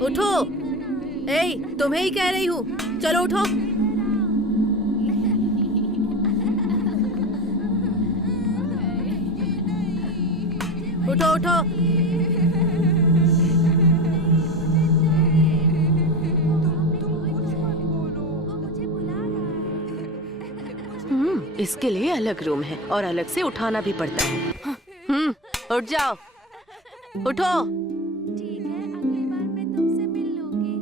उठो। ए, तुम्हें ही कह रही हूँ, चलो उठो। उठो उठो। इसके लिए अलग रूम है और अलग से उठाना भी पड़ता है। उठ जाओ, उठो। ठीक है, अगली बार मैं तुमसे मिल लूंगी।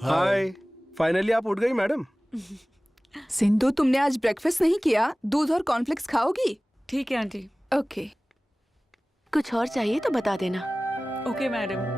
हाय, फाइनली आप उठ गई मैडम। सिंधु, तुमने आज ब्रेकफास्ट नहीं किया? दूध और कॉर्नफ्लेक्स खाओगी? ठीक है आंटी। ओके। कुछ और चाहिए तो बता देना। Okay madam.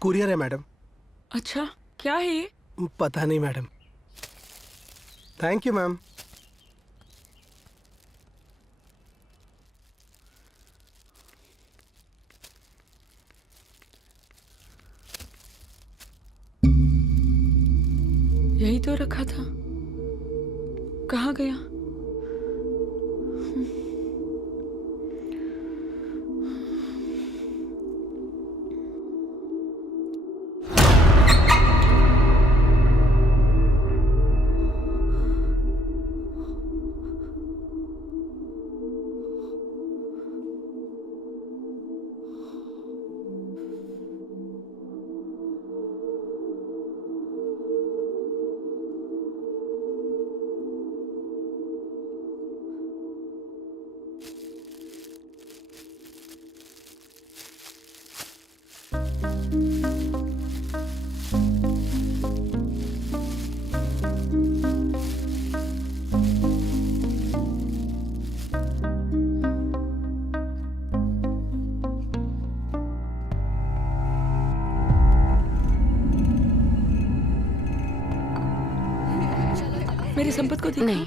कुरियर है मैडम। अच्छा, क्या है ये? पता नहीं मैडम। Thank you ma'am. यही तो रखा था, कहाँ गया? मेरी संपत को देखा? नहीं।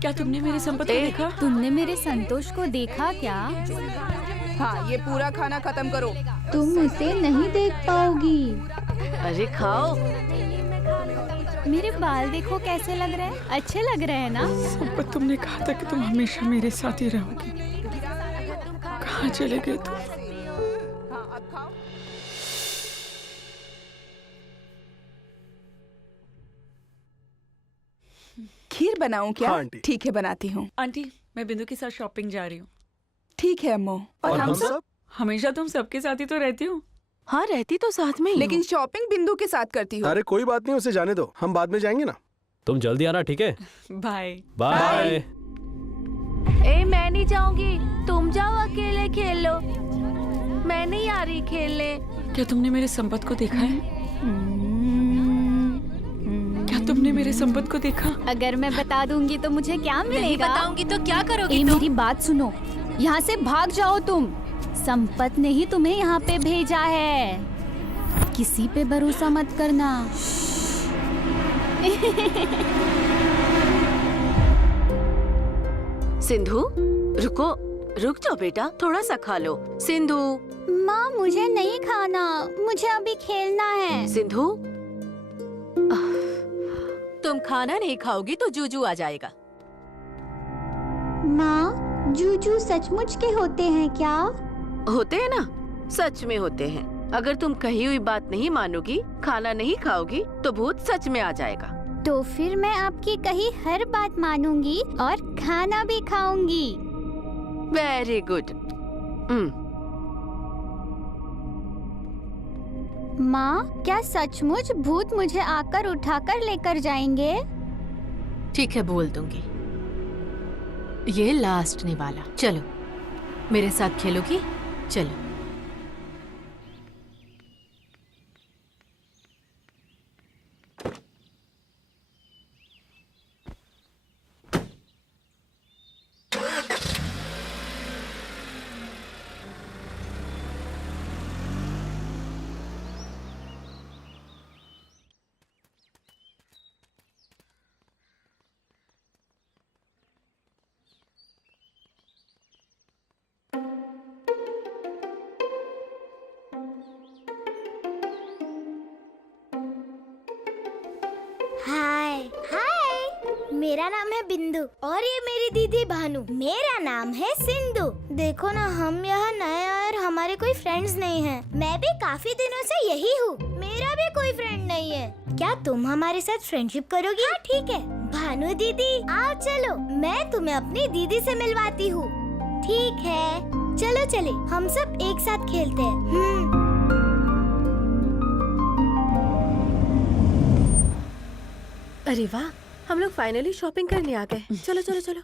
क्या तुमने मेरी संपत को देखा? तुमने मेरे संतोष को देखा क्या? हाँ, ये पूरा खाना खत्म करो। तुम उसे नहीं देख पाओगी। अरे खाओ। मेरे बाल देखो कैसे लग रहे हैं, अच्छे लग रहे हैं ना। संपत, तुमने कहा था कि तुम हमेशा मेरे साथ ही रहोगी। कहाँ चले गए तुम? खीर बनाऊं क्या? हाँ, आंटी। ठीक है, बनाती हूँ। आंटी, मैं बिंदु के साथ शॉपिंग जा रही हूँ। ठीक है अम्मू। और हम सब? हमेशा तुम सबके साथ ही तो रहती हो। हाँ, रहती तो साथ में ही लेकिन हूँ। शॉपिंग बिंदु के साथ करती हूँ। अरे कोई बात नहीं, उसे जाने दो, हम बाद में जाएंगे ना। तुम जल्दी आना, ठीक है? बाय। बाय। ए, मैं नहीं जाऊंगी, तुम जाओ, अकेले खेल लो। मैं नहीं आ रही खेलने। क्या तुमने मेरे संपत को देखा है? क्या तुमने मेरे संपत को देखा? अगर मैं बता दूंगी तो मुझे क्या मिलेगा? बताऊंगी तो क्या करोगी? मेरी बात सुनो, यहाँ से भाग जाओ तुम। संपत ने ही तुम्हें यहाँ पे भेजा है। किसी पे भरोसा मत करना। सिंधु, रुक जाओ बेटा, थोड़ा सा खा लो। सिंधु, माँ, मुझे नहीं खाना, मुझे अभी खेलना है। सिंधु, तुम खाना नहीं खाओगी तो जूजू आ जाएगा। माँ, जूजू सचमुच के होते हैं क्या? होते हैं ना, सच में होते हैं। अगर तुम कही हुई बात नहीं मानोगी, खाना नहीं खाओगी, तो भूत सच में आ जाएगा। तो फिर मैं आपकी कही हर बात मानूंगी और खाना भी खाऊंगी। Very good. माँ, क्या सचमुच भूत मुझे आकर उठाकर लेकर जाएंगे? ठीक है, बोल दूंगी। ये लास्ट नहीं वाला। चलो, मेरे साथ खेलोगी? चलो। हाय हाय, मेरा नाम है बिंदु और ये मेरी दीदी भानु। मेरा नाम है सिंधु। देखो ना, हम यहाँ नए और हमारे कोई फ्रेंड्स नहीं हैं। मैं भी काफी दिनों से यही हूँ, मेरा भी कोई फ्रेंड नहीं है। क्या तुम हमारे साथ फ्रेंडशिप करोगी? हाँ ठीक है। भानु दीदी, आओ चलो, मैं तुम्हें अपनी दीदी से मिलवाती हूँ। ठीक है, चलो चले, हम सब एक साथ खेलते हैं। अरे वाह, हम लोग फाइनली शॉपिंग करने आ गए। चलो चलो चलो।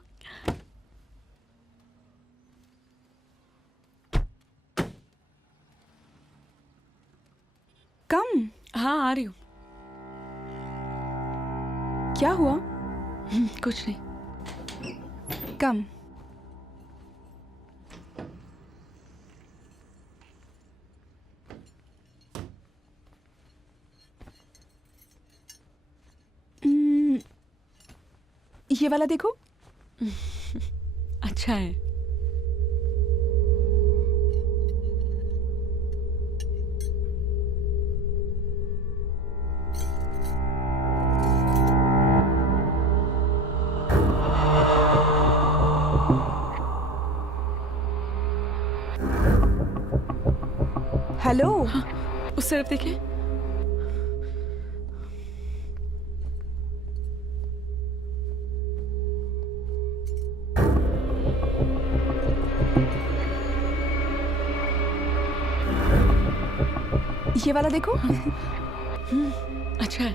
कम। हाँ, आ रही हूँ। क्या हुआ? कुछ नहीं। कम। ये वाला देखो। अच्छा है। हेलो। हाँ, उस तरफ देखिए। ये वाला देखो। अच्छा है।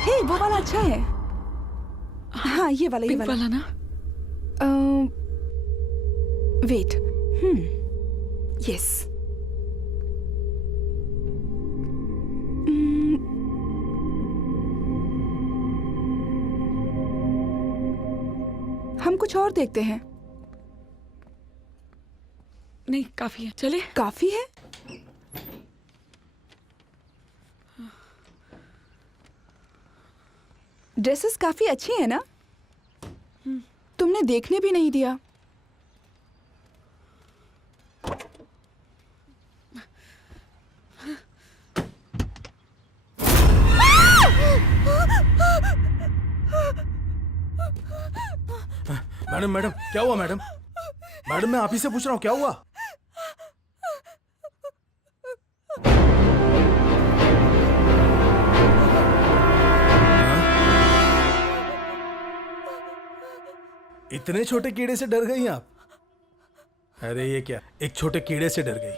हे, वो वाला अच्छा है। हाँ, ये वाला, ये पिंक वाला। वाला ना? वेट। यस। हम कुछ और देखते हैं। नहीं, काफी है। चले। काफी है। ड्रेसेस काफी अच्छी है ना? तुमने देखने भी नहीं दिया। मैडम मैडम क्या हुआ मैडम? मैडम मैं आप ही से पूछ रहा हूँ क्या हुआ? इतने छोटे कीड़े से डर गई आप? अरे ये क्या, एक छोटे कीड़े से डर गई।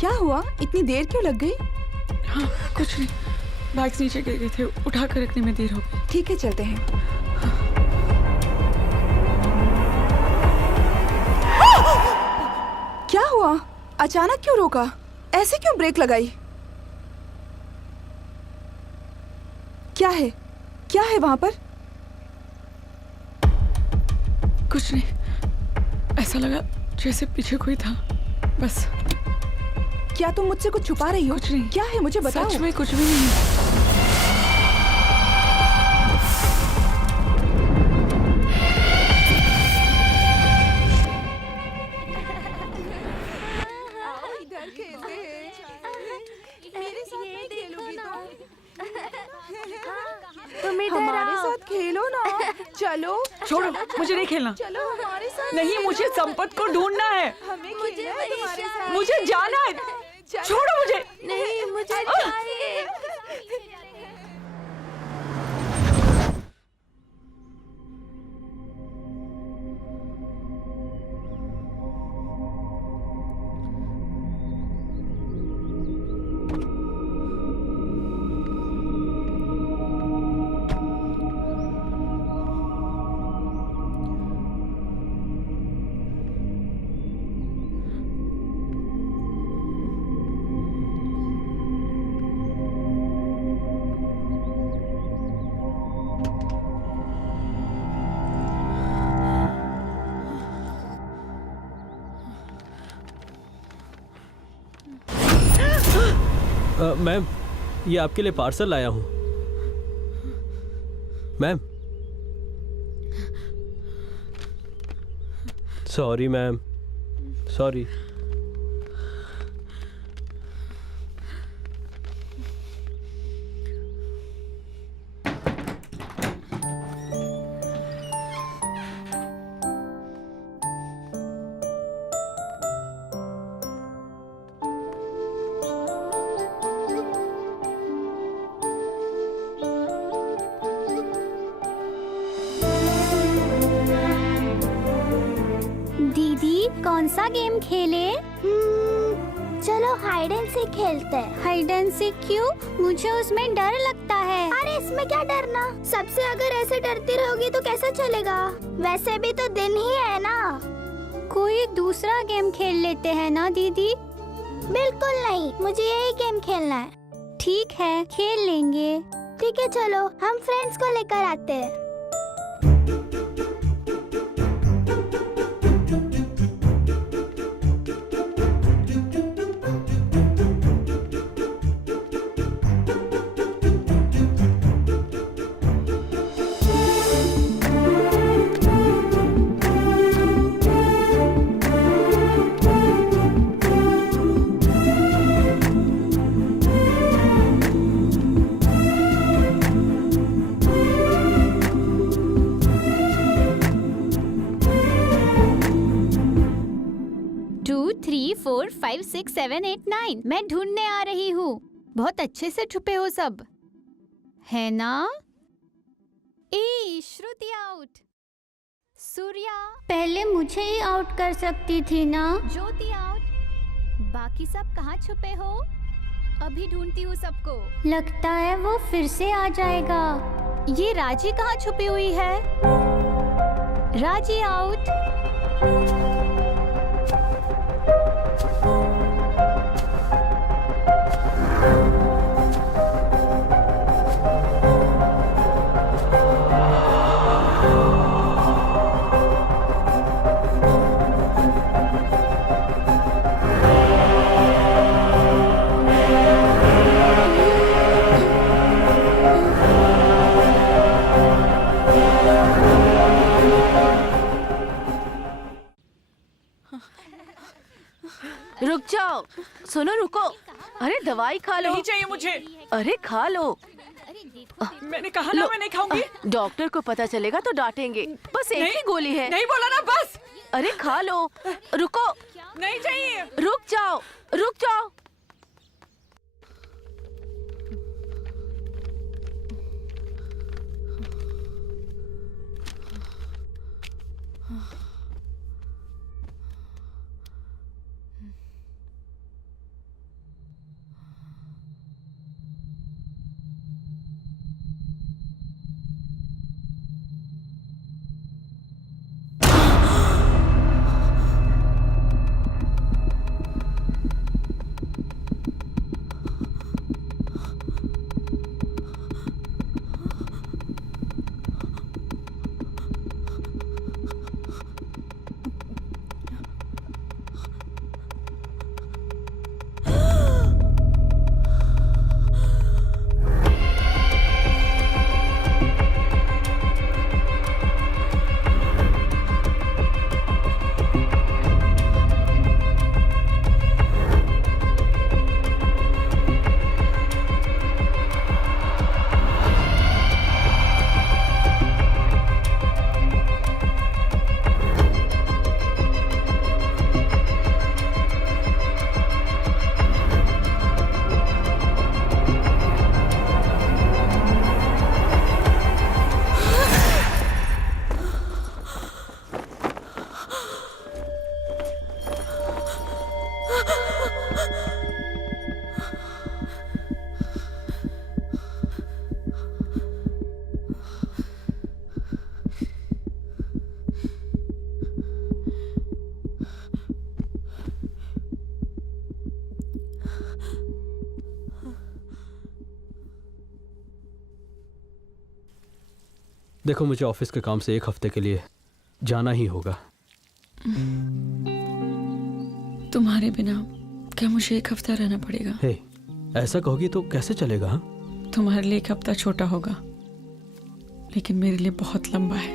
क्या हुआ? इतनी देर क्यों लग गई? हाँ कुछ नहीं, बैग्स नीचे गिर गए थे, उठा कर रखने में देर हो गई। ठीक है चलते हैं। क्या हुआ? अचानक क्यों रोका? ऐसे क्यों ब्रेक लगाई? क्या है? क्या है वहां पर? कुछ नहीं, ऐसा लगा जैसे पीछे कोई था, बस। क्या तुम मुझसे कुछ छुपा रही हो? कुछ नहीं। क्या है मुझे बताओ। सच में कुछ भी नहीं। हमारे साथ खेलो ना। चलो। छोड़ो, मुझे नहीं खेलना। चलो हमारे साथ। नहीं, मुझे संपत को ढूंढना है। हमें खेलना है तुम्हारे साथ। मुझे जाना है। छोड़ो मुझे। नहीं, मुझे चाहिए। मैम, ये आपके लिए पार्सल लाया हूँ। Ma'am, sorry ma'am, sorry. कौन सा गेम खेले? चलो हाइड एंड सीक खेलते हैं। हाइड एंड सीक क्यों? मुझे उसमें डर लगता है। अरे इसमें क्या डरना? सबसे अगर ऐसे डरती रहोगी तो कैसे चलेगा? वैसे भी तो दिन ही है ना। कोई दूसरा गेम खेल लेते हैं ना दीदी? बिल्कुल नहीं, मुझे यही गेम खेलना है। ठीक है, खेल लेंगे। ठीक है चलो, हम फ्रेंड्स को लेकर आते हैं। फोर 5 6 7 8 9 मैं ढूंढने आ रही हूँ। बहुत अच्छे से छुपे हो सब, है ना? ए श्रुति आउट। सूर्या पहले मुझे ही आउट कर सकती थी ना। ज्योति आउट। बाकी सब कहाँ छुपे हो? अभी ढूंढती हूँ सबको। लगता है वो फिर से आ जाएगा। ये राजी कहाँ छुपी हुई है? राजी आउट। सुनो रुको, अरे दवाई खा लो। नहीं चाहिए मुझे। अरे खा लो। मैंने कहा ना मैं नहीं खाऊंगी। डॉक्टर को पता चलेगा तो डांटेंगे। बस एक ही गोली है। नहीं बोला ना बस। अरे खा लो। रुको। नहीं चाहिए। रुक जाओ, रुक जाओ। देखो मुझे ऑफिस के काम से 1 हफ्ते के लिए जाना ही होगा। तुम्हारे बिना क्या मुझे 1 हफ्ता रहना पड़ेगा? हे, ऐसा कहोगी तो कैसे चलेगा? हाँ? तुम्हारे लिए 1 हफ्ता छोटा होगा, लेकिन मेरे लिए बहुत लंबा है।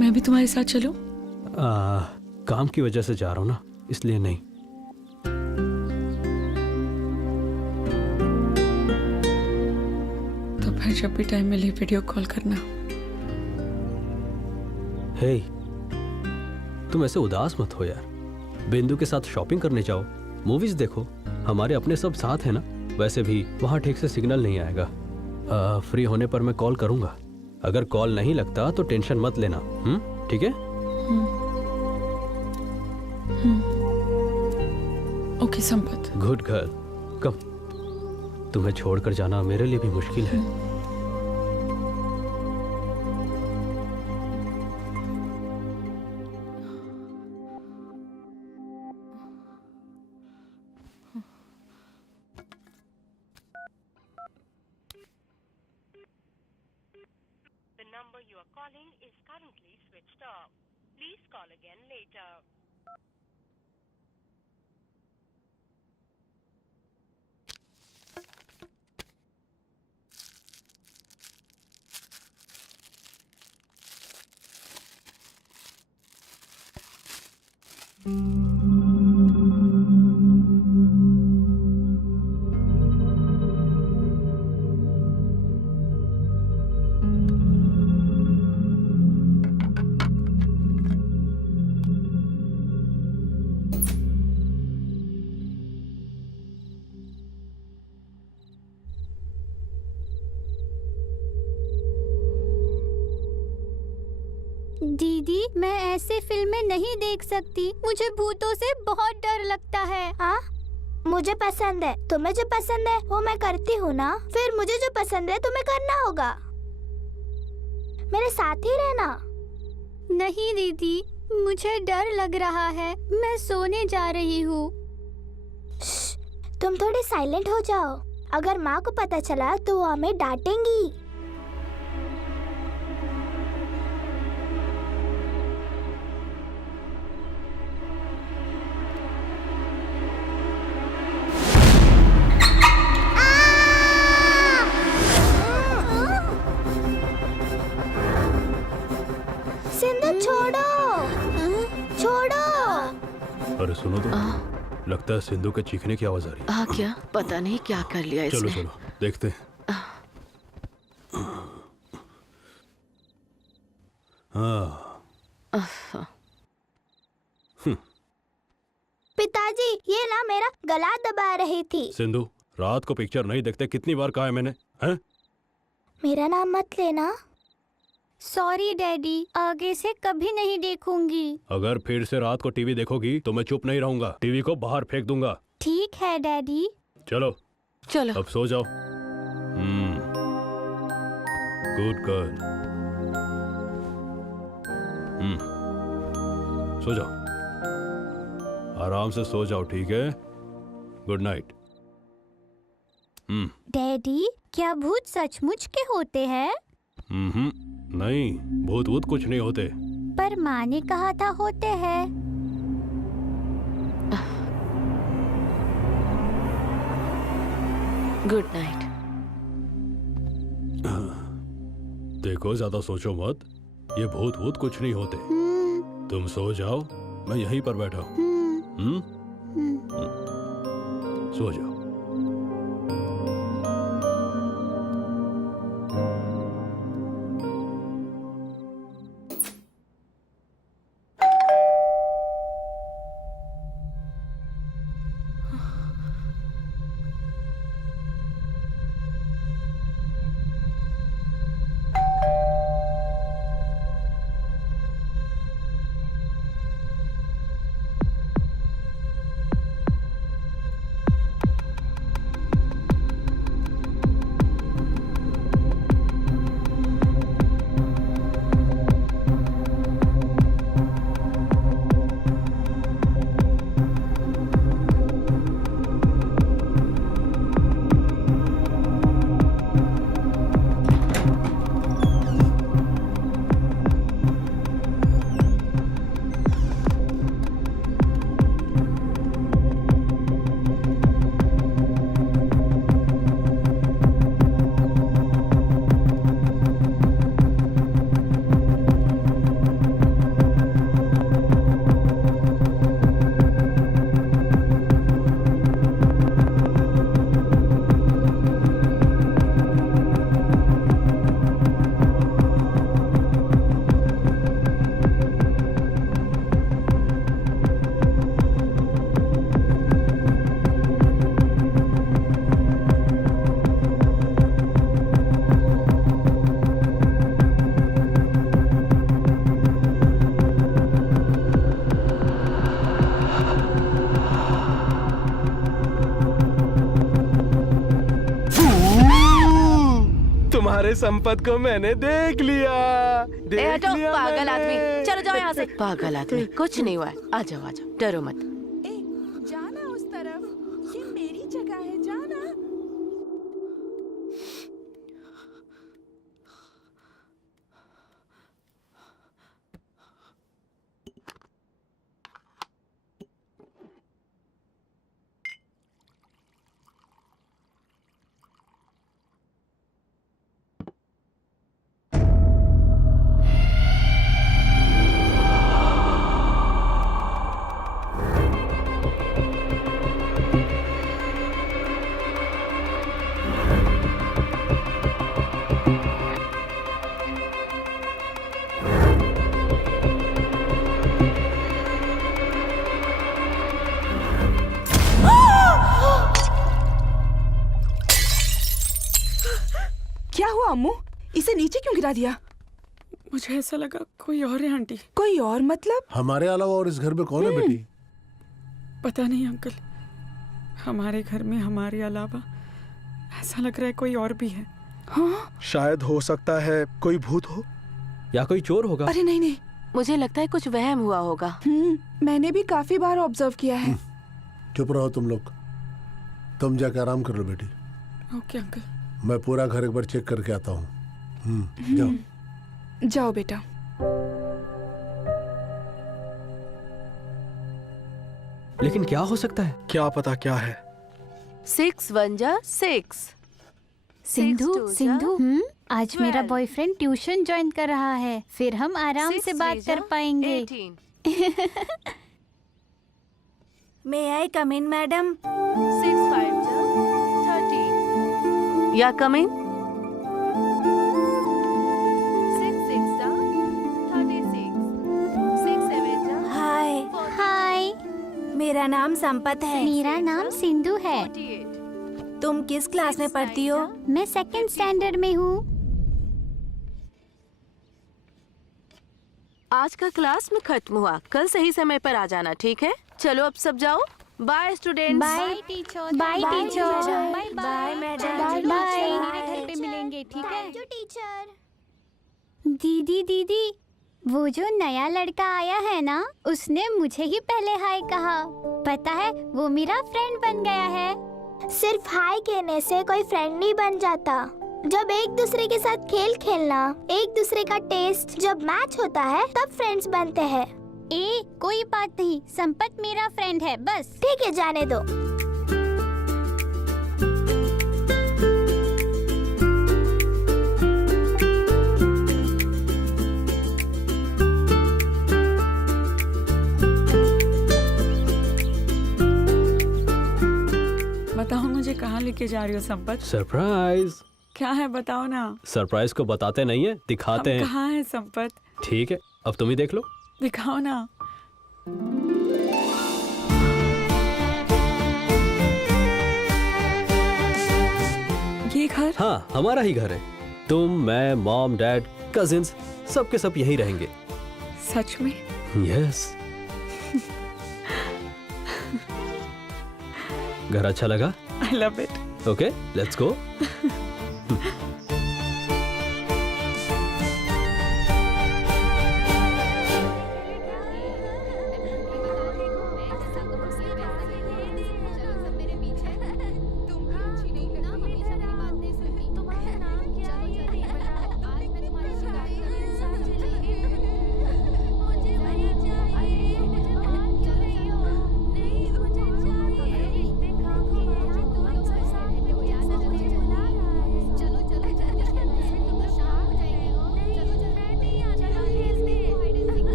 मैं भी तुम्हारे साथ चलूं? काम की वजह से जा रहा हूँ ना, इसलिए नहीं। तो फिर जब भी टाइम मिले वीडियो कॉल करना। हे, तुम ऐसे उदास मत हो यार। बिंदु के साथ शॉपिंग करने जाओ, मूवीज देखो, हमारे अपने सब साथ हैं ना। वैसे भी वहां ठीक से सिग्नल नहीं आएगा। फ्री होने पर मैं कॉल करूंगा। अगर कॉल नहीं लगता तो टेंशन मत लेना। ठीक है? ओके संपत। गुड गर्ल, कम। तुम्हें छोड़कर जाना मेरे लिए भी मुश्किल है। The number you are calling is currently switched off. Please call again later. दीदी, मैं ऐसे फिल्में नहीं देख सकती। मुझे भूतों से बहुत डर लगता है। हाँ, मुझे पसंद है। तुम्हें जो पसंद है वो मैं करती हूँ ना। फिर मुझे जो पसंद है तुम्हें करना होगा। मेरे साथ ही रहना। नहीं दीदी, मुझे डर लग रहा है। मैं सोने जा रही हूँ। तुम थोड़ी साइलेंट हो जाओ। अगर माँ को पता चला तो वो हमें डांटेंगी। सिंधु छोड़ो, छोड़ो। लगता है सिंधु के चीखने की आवाज आ रही है। हाँ क्या, पता नहीं क्या कर लिया चलो इसने। चलो देखते हैं। हाँ पिताजी, ये ना मेरा गला दबा रही थी। सिंधु, रात को पिक्चर नहीं देखते, कितनी बार कहा है मैंने, हैं? मेरा नाम मत लेना। सॉरी डैडी, आगे से कभी नहीं देखूंगी। अगर फिर से रात को टीवी देखोगी तो मैं चुप नहीं रहूंगा, टीवी को बाहर फेंक दूंगा। ठीक है डैडी। चलो चलो अब सो जाओ। Good girl. सो जाओ, आराम से सो जाओ, ठीक है? Good night. डैडी, क्या भूत सचमुच के होते हैं? नहीं, भूत वूत कुछ नहीं होते। पर माँ ने कहा था होते हैं। Good night. देखो ज्यादा सोचो मत, ये भूत वूत कुछ नहीं होते। तुम सो जाओ, मैं यहीं पर बैठा हूँ। सो जाओ। तुम्हारे संपत को मैंने देख लिया। ए हटो पागल आदमी, मैंने। चलो जाओ यहाँ से। पागल आदमी, कुछ नहीं हुआ है। आ जाओ आ जाओ, डरो मत। जाना उस तरफ, ये मेरी जगह है, जाना। क्या हुआ अम्मू? इसे नीचे क्यों गिरा दिया? मुझे ऐसा लगा कोई और है आंटी। कोई और मतलब? हमारे अलावा और इस घर में कौन है बेटी? पता नहीं अंकल, हमारे घर में हमारे अलावा ऐसा लग रहा है कोई और भी है। हाँ? शायद हो सकता है कोई भूत हो या कोई चोर होगा। अरे नहीं नहीं, मुझे लगता है कुछ वहम हुआ होगा। मैंने भी काफी बार ऑब्जर्व किया है। चुप रहो तुम लोग, तुम जाकर आराम कर लो बेटी। Okay uncle. मैं पूरा घर एक बार चेक करके आता हूँ। जाओ जाओ बेटा। लेकिन क्या हो सकता है? क्या पता क्या है। 6 1 जा 6। सिंधु सिंधु, आज मेरा बॉयफ्रेंड ट्यूशन ज्वाइन कर रहा है, फिर हम आराम से बात कर पाएंगे। May I come in, madam? 6 5 30. Yeah, come in. 6 6 36. 6 7 हाय हाय मेरा नाम संपत है। मेरा नाम सिंधु है। 48. तुम किस क्लास में पढ़ती हो? मैं सेकंड स्टैंडर्ड में हूँ। आज का क्लास में खत्म हुआ। कल सही समय पर आ जाना, ठीक है? चलो अब सब जाओ। Bye students. Bye teacher. Bye teacher. Bye bye madam. Bye. घर पे मिलेंगे, ठीक है? Thank you teacher. दीदी दीदी, वो जो नया लड़का आया है ना, उसने मुझे ही पहले हाय कहा। पता है, वो मेरा फ्रेंड बन गया है। सिर्फ हाय कहने से कोई फ्रेंड नहीं बन जाता। जब एक दूसरे के साथ खेल खेलना, एक दूसरे का टेस्ट जब मैच होता है, तब फ्रेंड्स बनते हैं। कोई बात नहीं, संपत मेरा फ्रेंड है बस। ठीक है, जाने दो। बताओ मुझे कहाँ लेके जा रही हो संपत? सरप्राइज। क्या है बताओ ना। सरप्राइज को बताते नहीं है, दिखाते हम हैं। कहाँ है संपत? ठीक है, अब तुम ही देख लो। दिखाओ ना। ये घर? हाँ, हमारा ही घर है। तुम, मैं, मॉम, डैड, कजिन्स, सबके सब यहीं रहेंगे। सच में? यस। घर अच्छा लगा? I love it. Okay, let's गो।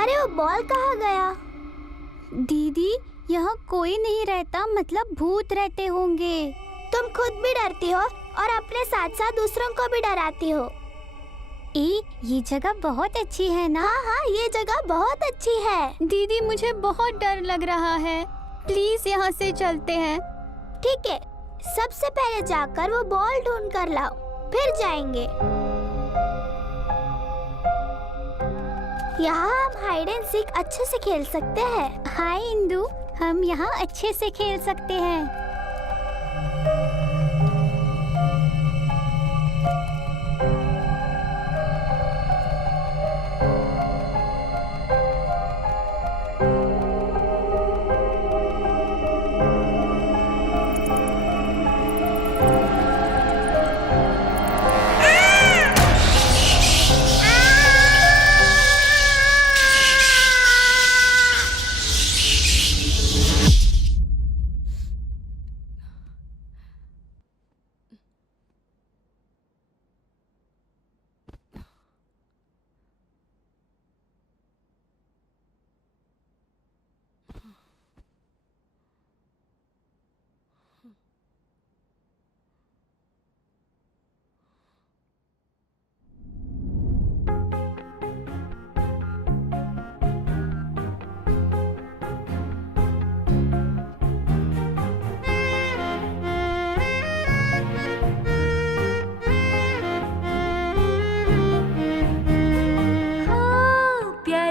अरे वो बॉल कहाँ गया? दीदी, यहाँ कोई नहीं रहता, मतलब भूत रहते होंगे। तुम खुद भी डरती हो और अपने साथ साथ दूसरों को भी डराती हो। ये जगह बहुत अच्छी है ना? हाँ हाँ, ये जगह बहुत अच्छी है। दीदी, मुझे बहुत डर लग रहा है, प्लीज यहाँ से चलते हैं। ठीक है, सबसे पहले जाकर वो बॉल ढूंढ कर लाओ, फिर जाएंगे। यहाँ हम हाइड एंड सीक अच्छे से खेल सकते हैं। हाय इंदु, हम यहाँ अच्छे से खेल सकते हैं।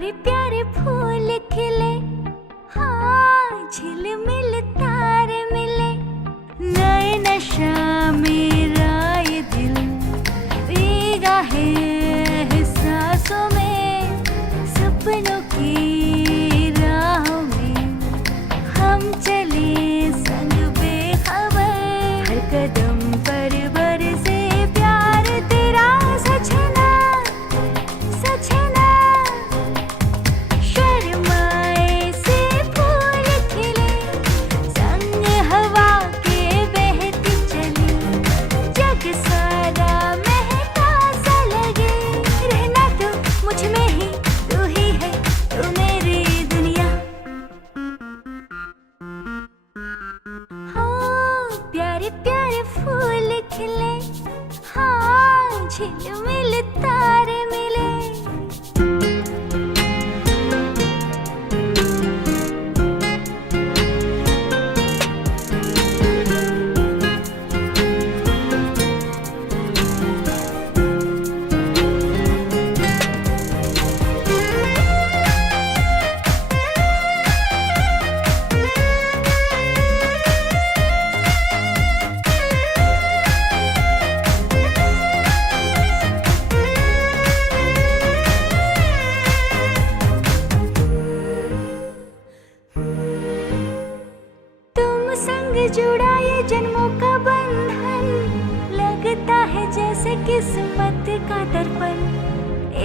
प्यारे प्यारे फूल खिले, हाँ झिलमिल तारे मिले, नए नशा मेरा ये दिल भीगा है सांसों में, सपनों की राहों में हम चले संग बेखबर, हर कदम पर बरसे प्यार तेरा, सच है ना, सच है ना। शर्माए से फूल खिले, संग हवा के बहती चली, जग सारा महका सा लगे, रहना तो मुझ में ही, तू ही है, तू मेरी दुनिया। हाँ प्यारे प्यारे फूल खिले, हाँ झिलमिल तारे मिले। तुम संग जुड़ा ये जन्मों का बंधन, लगता है जैसे किस्मत का दर्पण,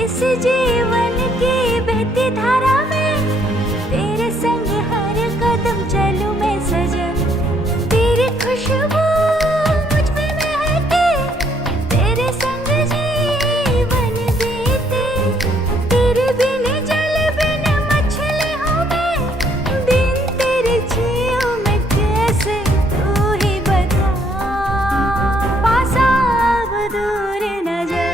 इस जीवन की बहती धारा में, तेरे संग हर कदम चलूं मैं सजन, तेरी खुशबू मुझ में महके, तेरे संग जीवन बीते, तेरे बिन जल बिन मछली हूँ मैं, बिन तेरे जियूं मैं कैसे, तू ही बता, पास अब दूर न जा।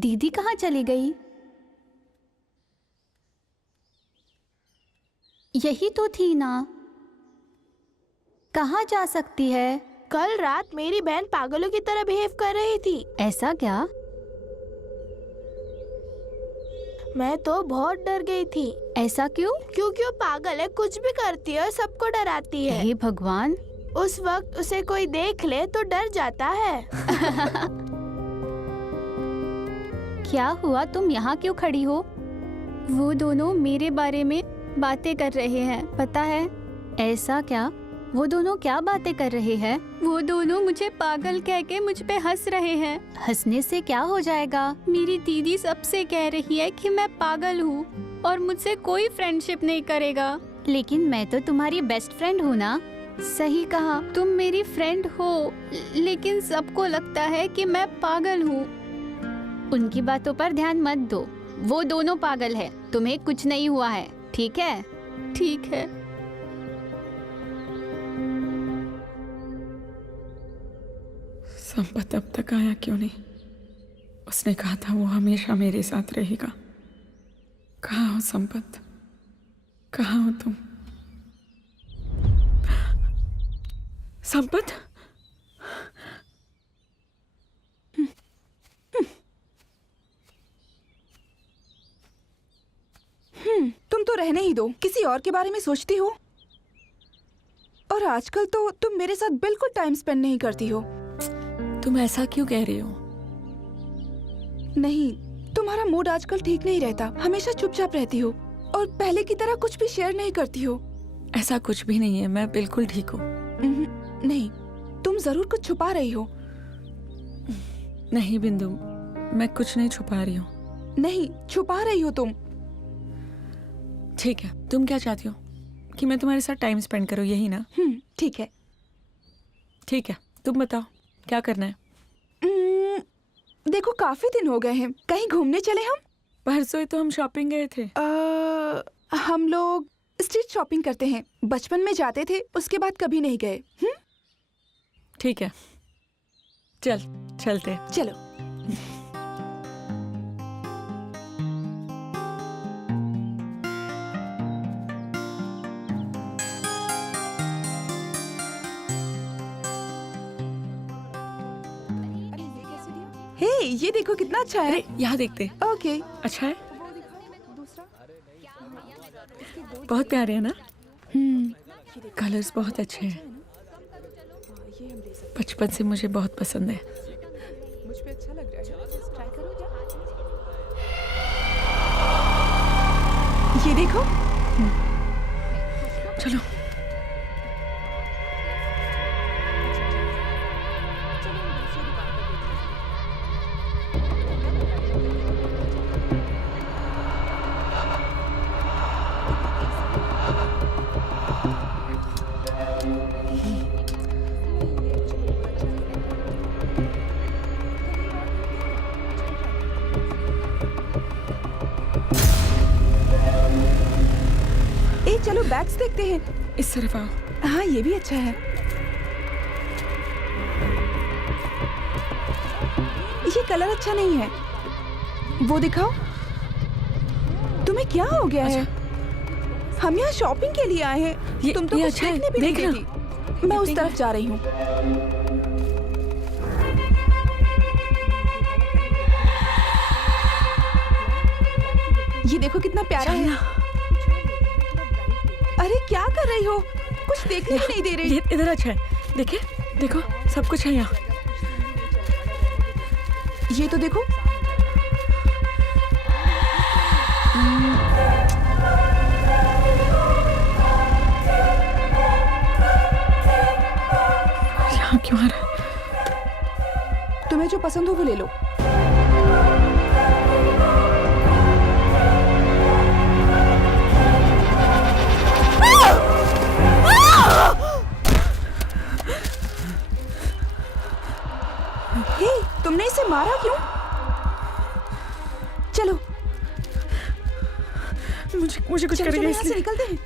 दीदी कहाँ चली गई? यही तो थी ना, कहाँ जा सकती है? कल रात मेरी बहन पागलों की तरह बिहेव कर रही थी। ऐसा क्या? मैं तो बहुत डर गई थी। ऐसा क्यों? क्योंकि वो पागल है, कुछ भी करती है और सबको डराती है। हे भगवान, उस वक्त उसे कोई देख ले तो डर जाता है। क्या हुआ, तुम यहाँ क्यों खड़ी हो? वो दोनों मेरे बारे में बातें कर रहे हैं, पता है? ऐसा क्या? वो दोनों क्या बातें कर रहे हैं? वो दोनों मुझे पागल कह के मुझ पे हंस रहे हैं। हंसने से क्या हो जाएगा? मेरी दीदी सबसे कह रही है कि मैं पागल हूँ और मुझसे कोई फ्रेंडशिप नहीं करेगा। लेकिन मैं तो तुम्हारी बेस्ट फ्रेंड हूँ ना? सही कहा, तुम मेरी फ्रेंड हो, लेकिन सबको लगता है कि मैं पागल हूँ। उनकी बातों पर ध्यान मत दो, वो दोनों पागल है, तुम्हें कुछ नहीं हुआ है, ठीक है? ठीक है। संपत अब तक आया क्यों नहीं? उसने कहा था वो हमेशा मेरे साथ रहेगा। कहाँ हो संपत? कहाँ हो तुम? संपत? तुम तो रहने ही दो, किसी और के बारे में सोचती हो। और आजकल तो तुम मेरे साथ बिल्कुल टाइम स्पेंड नहीं करती हो। तुम ऐसा क्यों कह रही हो? नहीं, तुम्हारा मूड आजकल ठीक नहीं रहता, हमेशा चुपचाप रहती हो और पहले की तरह कुछ भी शेयर नहीं करती हो। ऐसा कुछ भी नहीं है, मैं बिल्कुल ठीक हूँ। नहीं, तुम जरूर कुछ छुपा रही हो। नहीं बिंदु, मैं कुछ नहीं छुपा रही हूँ। नहीं, छुपा रही हो तुम। ठीक है, तुम क्या चाहती हो? कि मैं तुम्हारे साथ टाइम स्पेंड करूँ, यही ना? ठीक है। ठीक है, तुम बताओ क्या करना है? देखो, काफी दिन हो गए हैं, कहीं घूमने चले हम? परसों ही तो हम शॉपिंग गए थे। हम लोग स्ट्रीट शॉपिंग करते हैं, बचपन में जाते थे, उसके बाद कभी नहीं गए। ठीक है, चलते। चलो। हे, ये देखो कितना अच्छा है। अरे यहाँ देखते। ओके। अच्छा है, बहुत प्यारे है ना? कलर्स बहुत अच्छे हैं, बचपन से मुझे बहुत पसंद है। मुझ पे अच्छा लग रहा है, ट्राई करो क्या? ये देखो। चलो। चलो बैग्स देखते हैं। इस तरफ आओ। हाँ, ये भी अच्छा है। ये कलर अच्छा नहीं है, वो दिखाओ। तुम्हें क्या हो गया है? हम यहाँ शॉपिंग के लिए आए हैं, तुम तो कुछ अच्छा देखने भी नहीं देती। मैं उस तरफ जा रही हूँ। ये देखो कितना प्यारा है। अरे क्या कर रही हो? कुछ देखने भी नहीं दे रही। इधर अच्छा है, देखे, देखो सब कुछ है यहाँ। ये तो देखो। यहाँ क्यों आ रहा है? तुम्हें जो पसंद हो वो ले लो। तुमने इसे मारा क्यों? चलो मुझे कुछ करेगा यहाँ से निकलते हैं।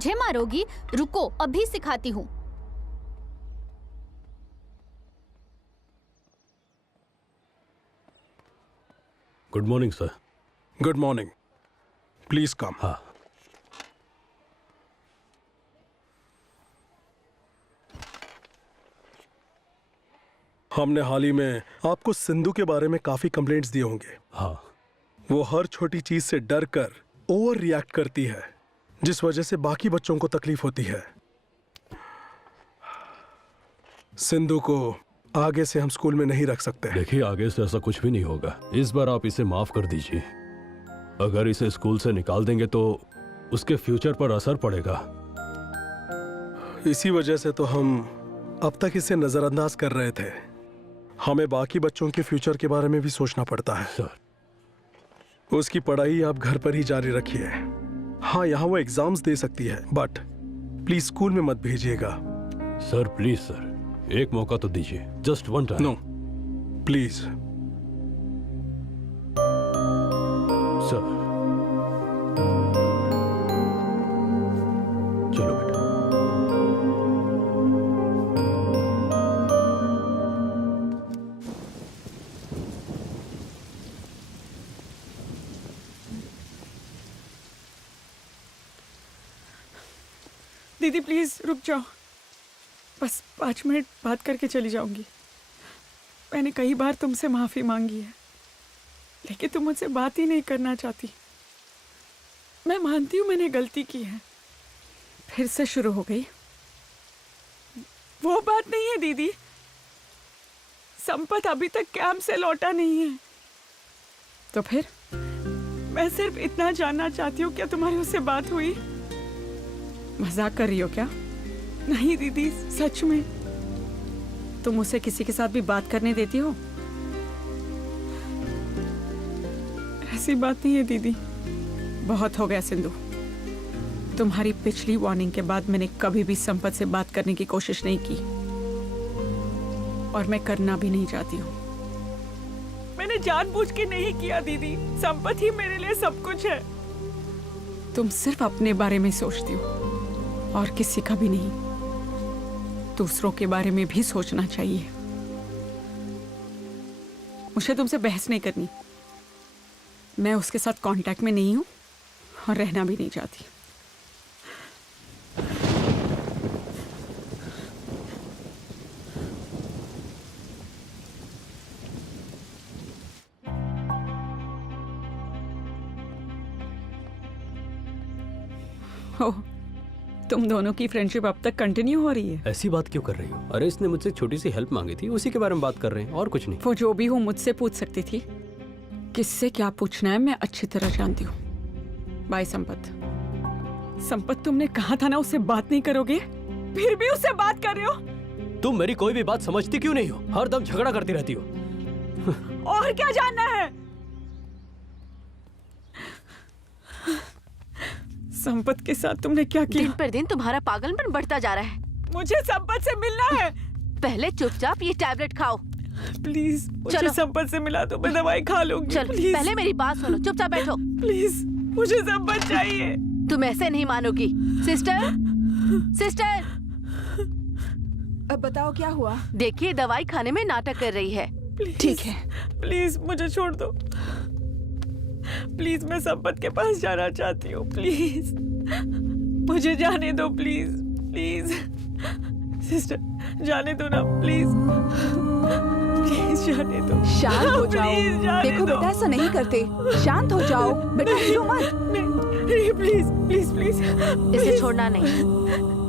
मुझे मारोगी? रुको, अभी सिखाती हूँ। Good morning sir. Good morning, please come. हाँ। हमने हाल ही में आपको सिंधु के बारे में काफी कंप्लेंट्स दिए होंगे। हाँ। वो हर छोटी चीज से डर कर ओवर रिएक्ट करती है, जिस वजह से बाकी बच्चों को तकलीफ होती है। सिंधु को आगे से हम स्कूल में नहीं रख सकते। देखिए, आगे से ऐसा कुछ भी नहीं होगा। इस बार आप इसे माफ कर दीजिए। अगर इसे स्कूल से निकाल देंगे तो उसके फ्यूचर पर असर पड़ेगा। इसी वजह से तो हम अब तक इसे नजरअंदाज कर रहे थे। हमें बाकी बच्चों के फ्यूचर के बारे में भी सोचना पड़ता है। सर, उसकी पढ़ाई आप घर पर ही जारी रखिए। हाँ, यहाँ वो एग्जाम्स दे सकती है, बट प्लीज स्कूल में मत भेजिएगा। सर प्लीज सर, एक मौका तो दीजिए, just one time. No please. Sir चलो बेटा। दीदी प्लीज रुक जाओ, बस 5 मिनट बात करके चली जाऊंगी। मैंने कई बार तुमसे माफी मांगी है, लेकिन तुम मुझसे बात ही नहीं करना चाहती। मैं मानती हूँ मैंने गलती की है। फिर से शुरू हो गई। वो बात नहीं है दीदी, संपत अभी तक कैंप से लौटा नहीं है। तो फिर मैं सिर्फ इतना जानना चाहती हूँ, क्या तुम्हारी उससे बात हुई? मजाक कर रही हो क्या? नहीं दीदी, सच में। तुम उसे किसी के साथ भी बात करने देती हो? ऐसी बात नहीं है दीदी। बहुत हो गया सिंधु। तुम्हारी पिछली वार्निंग के बाद मैंने कभी भी संपत से बात करने की कोशिश नहीं की, और मैं करना भी नहीं चाहती हूँ। मैंने जानबूझ के नहीं किया दीदी। संपत ही मेरे लिए सब कुछ है। तुम सिर्फ अपने बारे में सोचती हो और किसी का भी नहीं। दूसरों के बारे में भी सोचना चाहिए। मुझे तुमसे बहस नहीं करनी। मैं उसके साथ कांटेक्ट में नहीं हूं और रहना भी नहीं चाहती। ओह, तुम दोनों की फ्रेंडशिप अब तक कंटिन्यू हो रही है? ऐसी बात क्यों कर रही हो? अरे इसने मुझसे एक छोटी सी हेल्प मांगी थी, उसी के बारे में बात कर रहे हैं, और कुछ नहीं। वो जो भी हो मुझसे पूछ सकती थी। किससे क्या पूछना है मैं अच्छी तरह जानती हूँ। बाय संपत। संपत, तुमने कहा था ना उससे बात नहीं करोगे, फिर भी उससे बात कर रहे हो। तुम मेरी कोई भी बात समझती क्यों नहीं हो? हर दम झगड़ा करती रहती हो। और क्या जानना है? संपत के साथ तुमने क्या किया? दिन पर दिन तुम्हारा पागलपन बढ़ता जा रहा है। मुझे संपत से मिलना है। पहले चुपचाप ये टैबलेट खाओ। प्लीज मुझे चलो। संपत से मिला दो, मैं दवाई खा लूंगी। चलो, प्लीज। पहले मेरी बात सुनो, चुपचाप बैठो। प्लीज, मुझे संपत चाहिए। तुम ऐसे नहीं मानोगी। सिस्टर, सिस्टर, अब बताओ क्या हुआ? देखिए दवाई खाने में नाटक कर रही है। ठीक है। प्लीज मुझे छोड़ दो। प्लीज, मैं संपत के पास जाना चाहती हूँ। प्लीज मुझे जाने दो। प्लीज प्लीज सिस्टर, जाने दो ना। प्लीज प्लीज जाने दो। शांत हो जाओ। प्लीज जाने देखो दो। बेटा, ऐसा नहीं करते। शांत हो जाओ बेटा, रो मत। नहीं, प्लीज प्लीज प्लीज। इसे छोड़ना नहीं।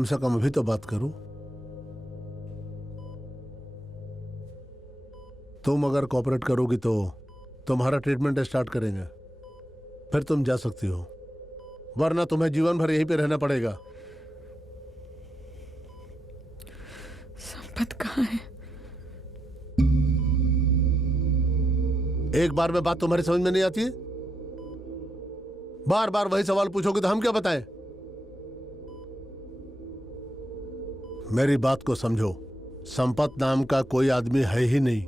कम से कम अभी तो बात करो। तुम अगर कोऑपरेट करोगी तो तुम्हारा ट्रीटमेंट स्टार्ट करेंगे, फिर तुम जा सकती हो, वरना तुम्हें जीवन भर यहीं पे रहना पड़ेगा। संपत कहाँ है? एक बार में बात तुम्हारी समझ में नहीं आती है? बार बार वही सवाल पूछोगे तो हम क्या बताएं? मेरी बात को समझो, संपत नाम का कोई आदमी है ही नहीं।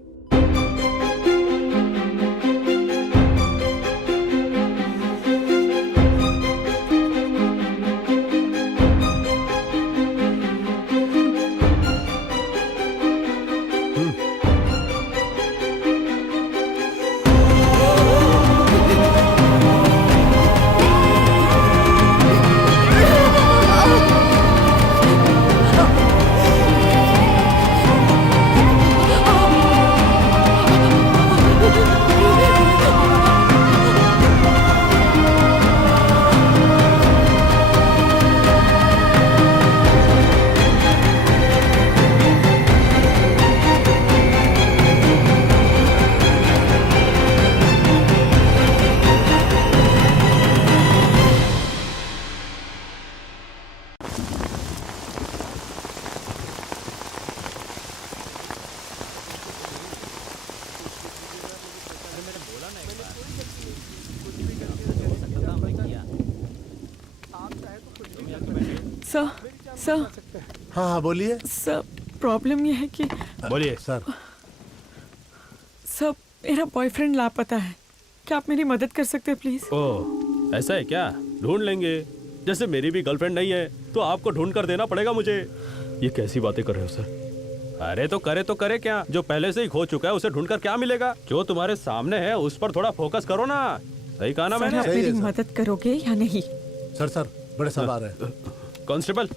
सर सर हाँ हाँ बोलिए। सर प्रॉब्लम यह है कि बोलिए सर। सर मेरा बॉयफ्रेंड लापता है, क्या आप मेरी मदद कर सकते हैं प्लीज? ओह ऐसा है क्या? ढूंढ लेंगे। जैसे मेरी भी गर्लफ्रेंड नहीं है तो आपको ढूंढ कर देना पड़ेगा मुझे। ये कैसी बातें कर रहे हो सर? अरे तो करे क्या, जो पहले से ही खो चुका है उसे ढूंढकर क्या मिलेगा? जो तुम्हारे सामने है उस पर थोड़ा फोकस करो ना। सही कहा ना मैंने? आप मेरी मदद करोगे या नहीं? सर बड़े सवार है। कांस्टेबल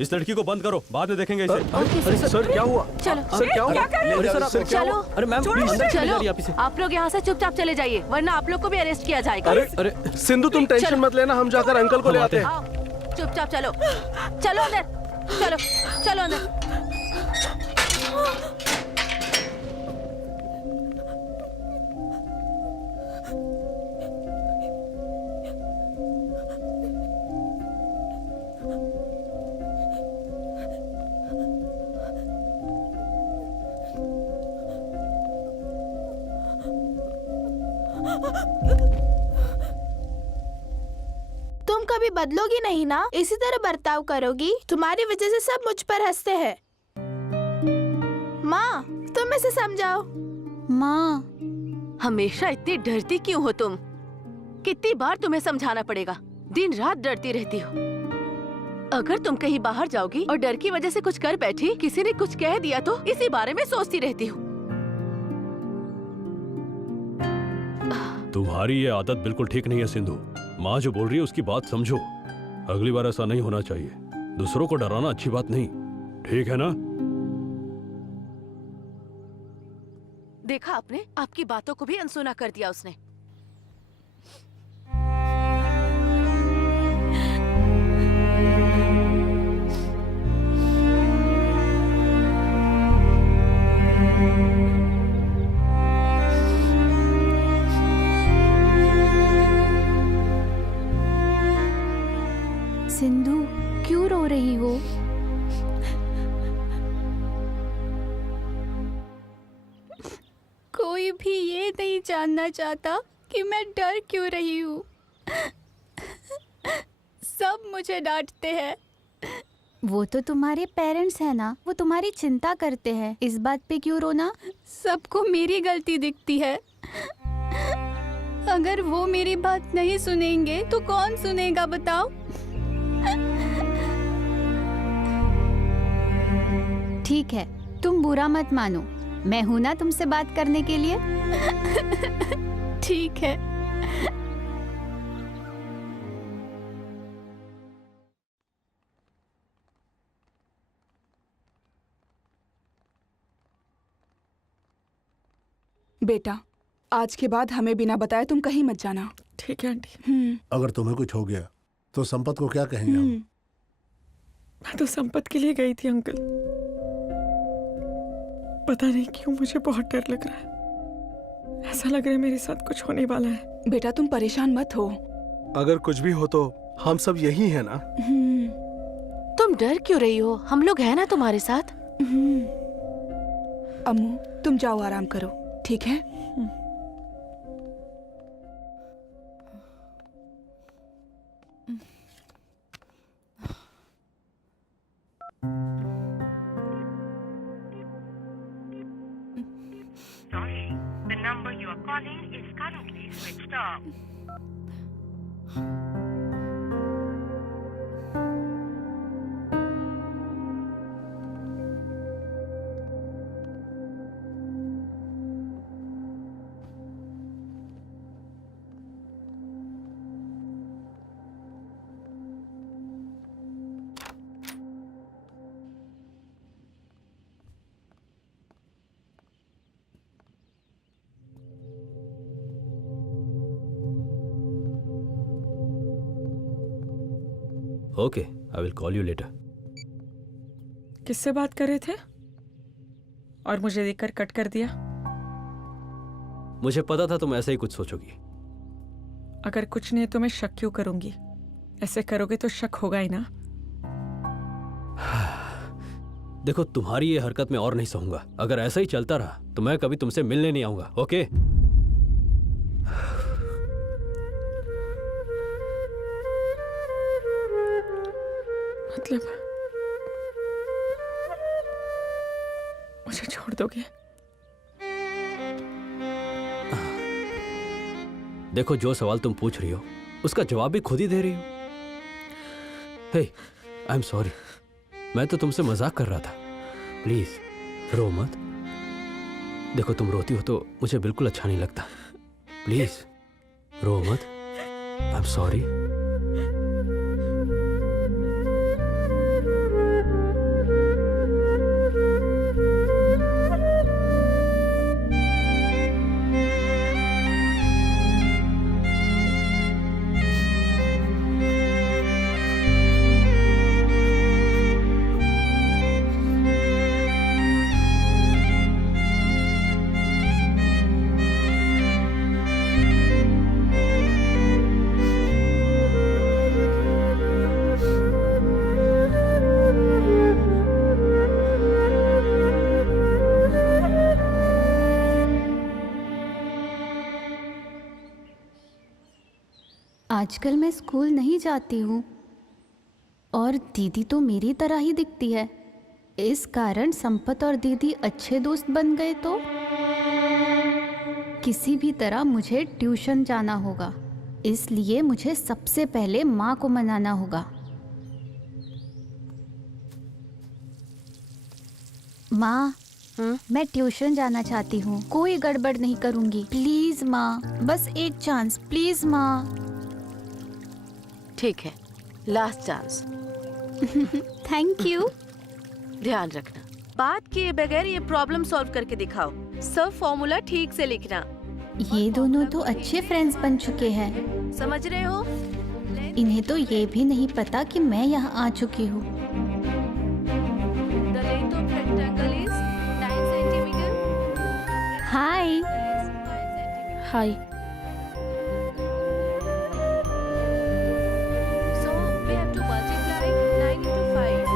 इस लड़की को बंद करो, बाद में देखेंगे इसे। अरे सर क्या हुआ? चलो सर क्या हुआ? सर चलो अरे मैम चलो, आप लोग यहाँ से चुपचाप चले जाइए, वरना आप लोग को भी अरेस्ट किया जाएगा। अरे सिंधु तुम टेंशन मत लेना, हम जाकर अंकल को ले आते हैं। आओ, चुपचाप चलो, चलो अंदर, चलो चलो अंदर। तुम कभी बदलोगी नहीं ना, इसी तरह बर्ताव करोगी। तुम्हारी वजह से सब मुझ पर हंसते हैं। माँ तुम इसे समझाओ। माँ हमेशा इतनी डरती क्यों हो तुम? कितनी बार तुम्हें समझाना पड़ेगा? दिन रात डरती रहती हो। अगर तुम कहीं बाहर जाओगी और डर की वजह से कुछ कर बैठी, किसी ने कुछ कह दिया तो इसी बारे में सोचती रहती हो। तुम्हारी ये आदत बिल्कुल ठीक नहीं है सिंधु। माँ जो बोल रही है उसकी बात समझो। अगली बार ऐसा नहीं होना चाहिए। दूसरों को डराना अच्छी बात नहीं, ठीक है ना? देखा आपने, आपकी बातों को भी अनसुना कर दिया उसने। सिंधु क्यों रो रही हो? कोई भी ये नहीं जानना चाहता कि मैं डर क्यों रही हूँ। सब मुझे डांटते हैं। वो तो तुम्हारे पेरेंट्स हैं ना, वो तुम्हारी चिंता करते हैं। इस बात पे क्यों रोना? सबको मेरी गलती दिखती है। अगर वो मेरी बात नहीं सुनेंगे तो कौन सुनेगा बताओ? ठीक है, तुम बुरा मत मानो, मैं हूं ना तुमसे बात करने के लिए। ठीक है। बेटा आज के बाद हमें बिना बताए तुम कहीं मत जाना। ठीक है आंटी। अगर तुम्हें कुछ हो गया तो संपत को क्या कहेंगे हम? मैं तो संपत के लिए गई थी अंकल। पता नहीं क्यों मुझे बहुत डर लग रहा है। ऐसा लग रहा है मेरे साथ कुछ होने वाला है। बेटा तुम परेशान मत हो। अगर कुछ भी हो तो हम सब यही हैं ना। तुम डर क्यों रही हो? हम लोग हैं ना तुम्हारे साथ। अम्मू तुम जाओ आराम करो, ठीक है? Sorry, the number you are calling is currently switched off. Okay, I will call you later. किससे बात कर रहे थे और मुझे देखकर कट कर दिया? मुझे पता था तुम ऐसा ही कुछ सोचोगी। अगर कुछ नहीं तो मैं शक क्यों करूंगी? ऐसे करोगे तो शक होगा ही ना। देखो, तुम्हारी ये हरकत में और नहीं सहूंगा। अगर ऐसा ही चलता रहा तो मैं कभी तुमसे मिलने नहीं आऊंगा। ओके? मतलब मुझे छोड़ दोगे? देखो, जो सवाल तुम पूछ रही हो उसका जवाब भी खुद ही दे रही हो। हे, आई एम सॉरी, मैं तो तुमसे मजाक कर रहा था। प्लीज रो मत। देखो, तुम रोती हो तो मुझे बिल्कुल अच्छा नहीं लगता। प्लीज रो मत। I am sorry. आजकल मैं स्कूल नहीं जाती हूँ और दीदी तो मेरी तरह ही दिखती है। इस कारण संपत और दीदी अच्छे दोस्त बन गए तो किसी भी तरह मुझे ट्यूशन जाना होगा। इसलिए मुझे सबसे पहले माँ को मनाना होगा। माँ, मैं ट्यूशन जाना चाहती हूँ। कोई गड़बड़ नहीं करूँगी। प्लीज माँ, बस एक चांस, प्लीज माँ। ठीक है, लास्ट चांस। Thank you. ध्यान रखना, बात किए बगैर ये प्रॉब्लम सॉल्व करके दिखाओ। सब फॉर्मूला ठीक से लिखना। ये दोनों तो अच्छे फ्रेंड्स बन चुके हैं। समझ रहे हो? इन्हें तो ये भी नहीं पता कि मैं यहाँ आ चुकी हूँ। The length of rectangle is 9 centimeter. Hi. Hi. So we have to multiply 9 into 5.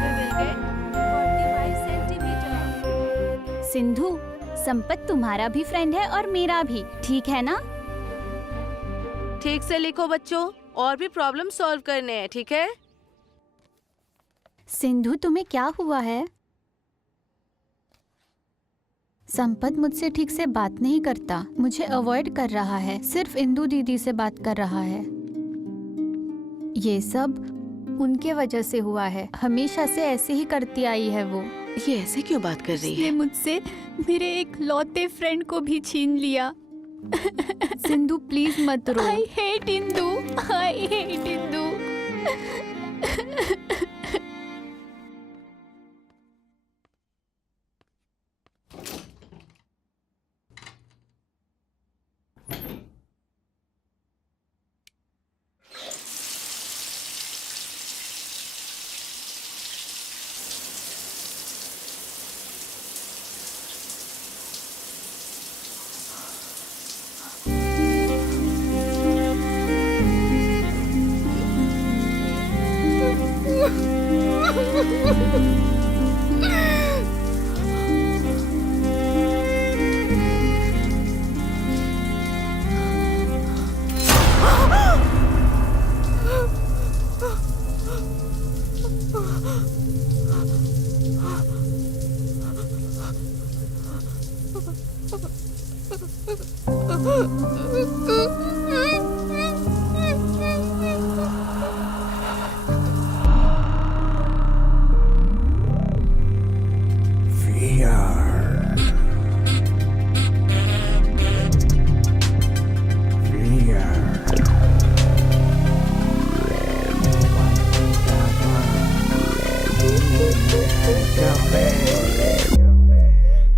We will get 45 centimeter. Sindhu, Sampat तुम्हारा भी फ्रेंड है और मेरा भी, ठीक है ना? ठीक से लिखो बच्चों, और भी प्रॉब्लम सॉल्व करने हैं, ठीक है? सिंधु, तुम्हें क्या हुआ है? संपत मुझसे ठीक से बात नहीं करता, मुझे अवॉइड कर रहा है, सिर्फ इंदु दीदी से बात कर रहा है। ये सब उनके वजह से हुआ है। हमेशा से ऐसे ही करती आई है वो। ये ऐसे क्यों बात कर रही है? मुझसे मेरे एक लौते फ्रेंड को भी छीन लिया। सिंधु प्लीज मत रो। I hate Indu, I hate Indu.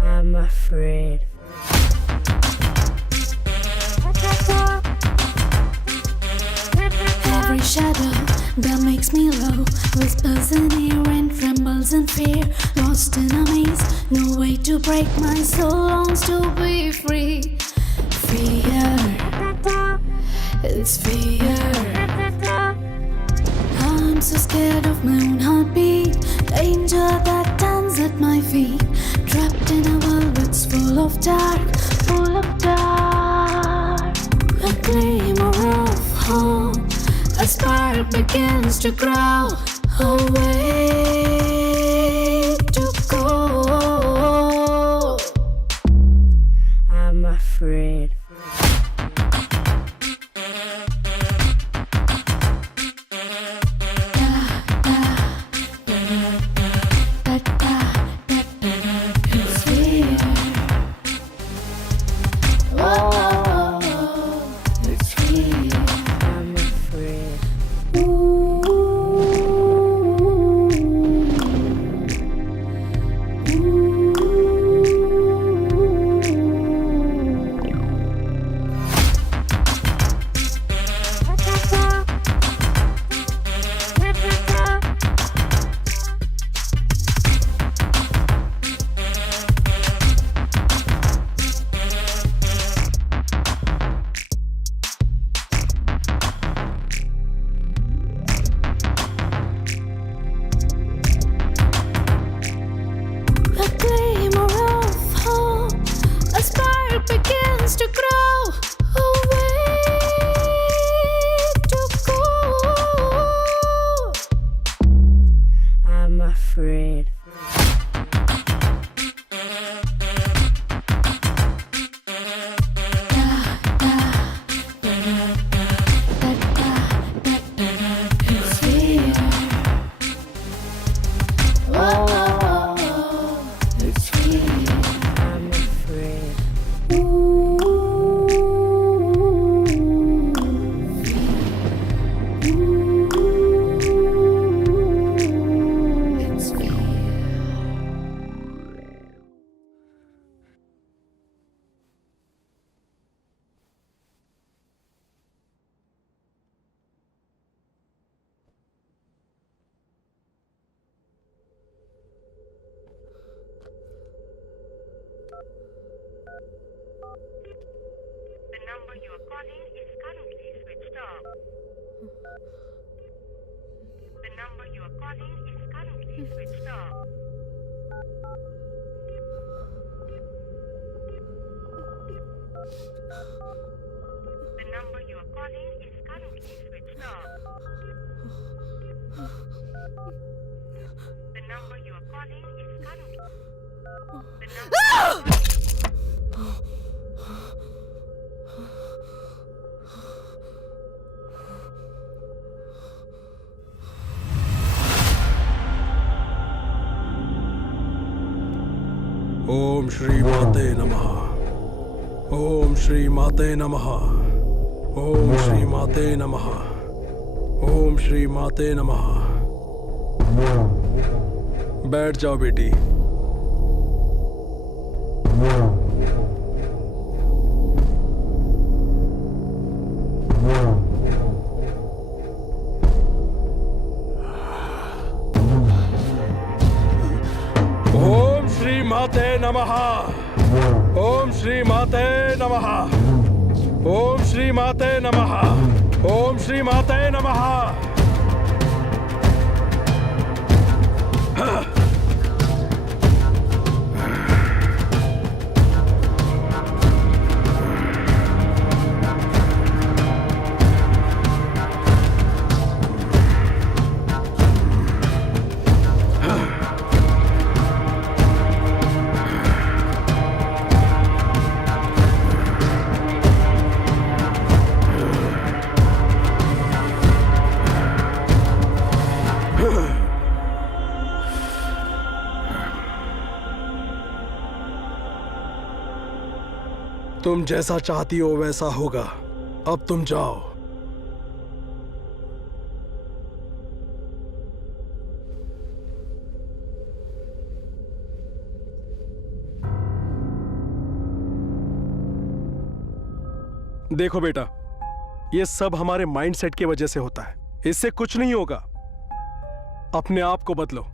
I'm afraid. Every shadow that makes me low whispers in ear and trembles in fear. Lost in a maze, no way to break. My soul longs to be free. Fear, it's fear. I'm so scared of my own heartbeat. Danger that turns at my feet. Trapped in a world that's full of dark, full of dark. A glimmer of hope, a spark begins to grow. A way to go. I'm afraid. The number you are calling is currently switched off. The number you are calling is currently switched off. The number you are calling is currently switched off. The number you are calling is currently. The number. ओम श्री माते नमः। ओम श्री माते नमः। ओम श्री माते नमः। ओम श्री माते नमः। बैठ जाओ बेटी। ओम श्री माते नमः। ओम श्री माते नमः। ओम श्री माते नमः। ओम श्री माते नमः। तुम जैसा चाहती हो वैसा होगा। अब तुम जाओ। देखो बेटा, ये सब हमारे माइंडसेट की वजह से होता है। इससे कुछ नहीं होगा। अपने आप को बदलो।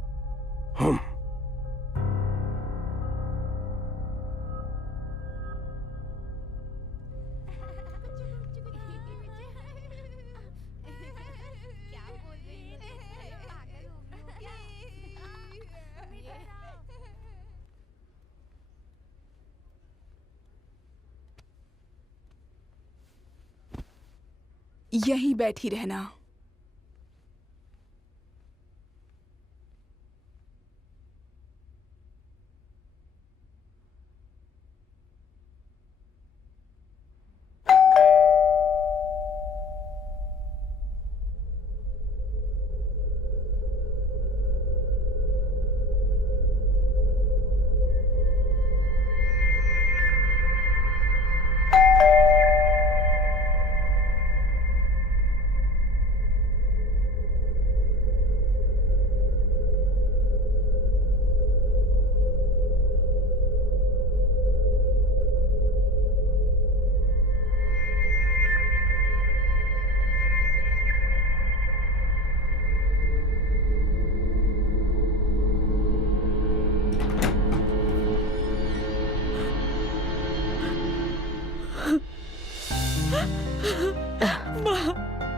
यहीं बैठी रहना।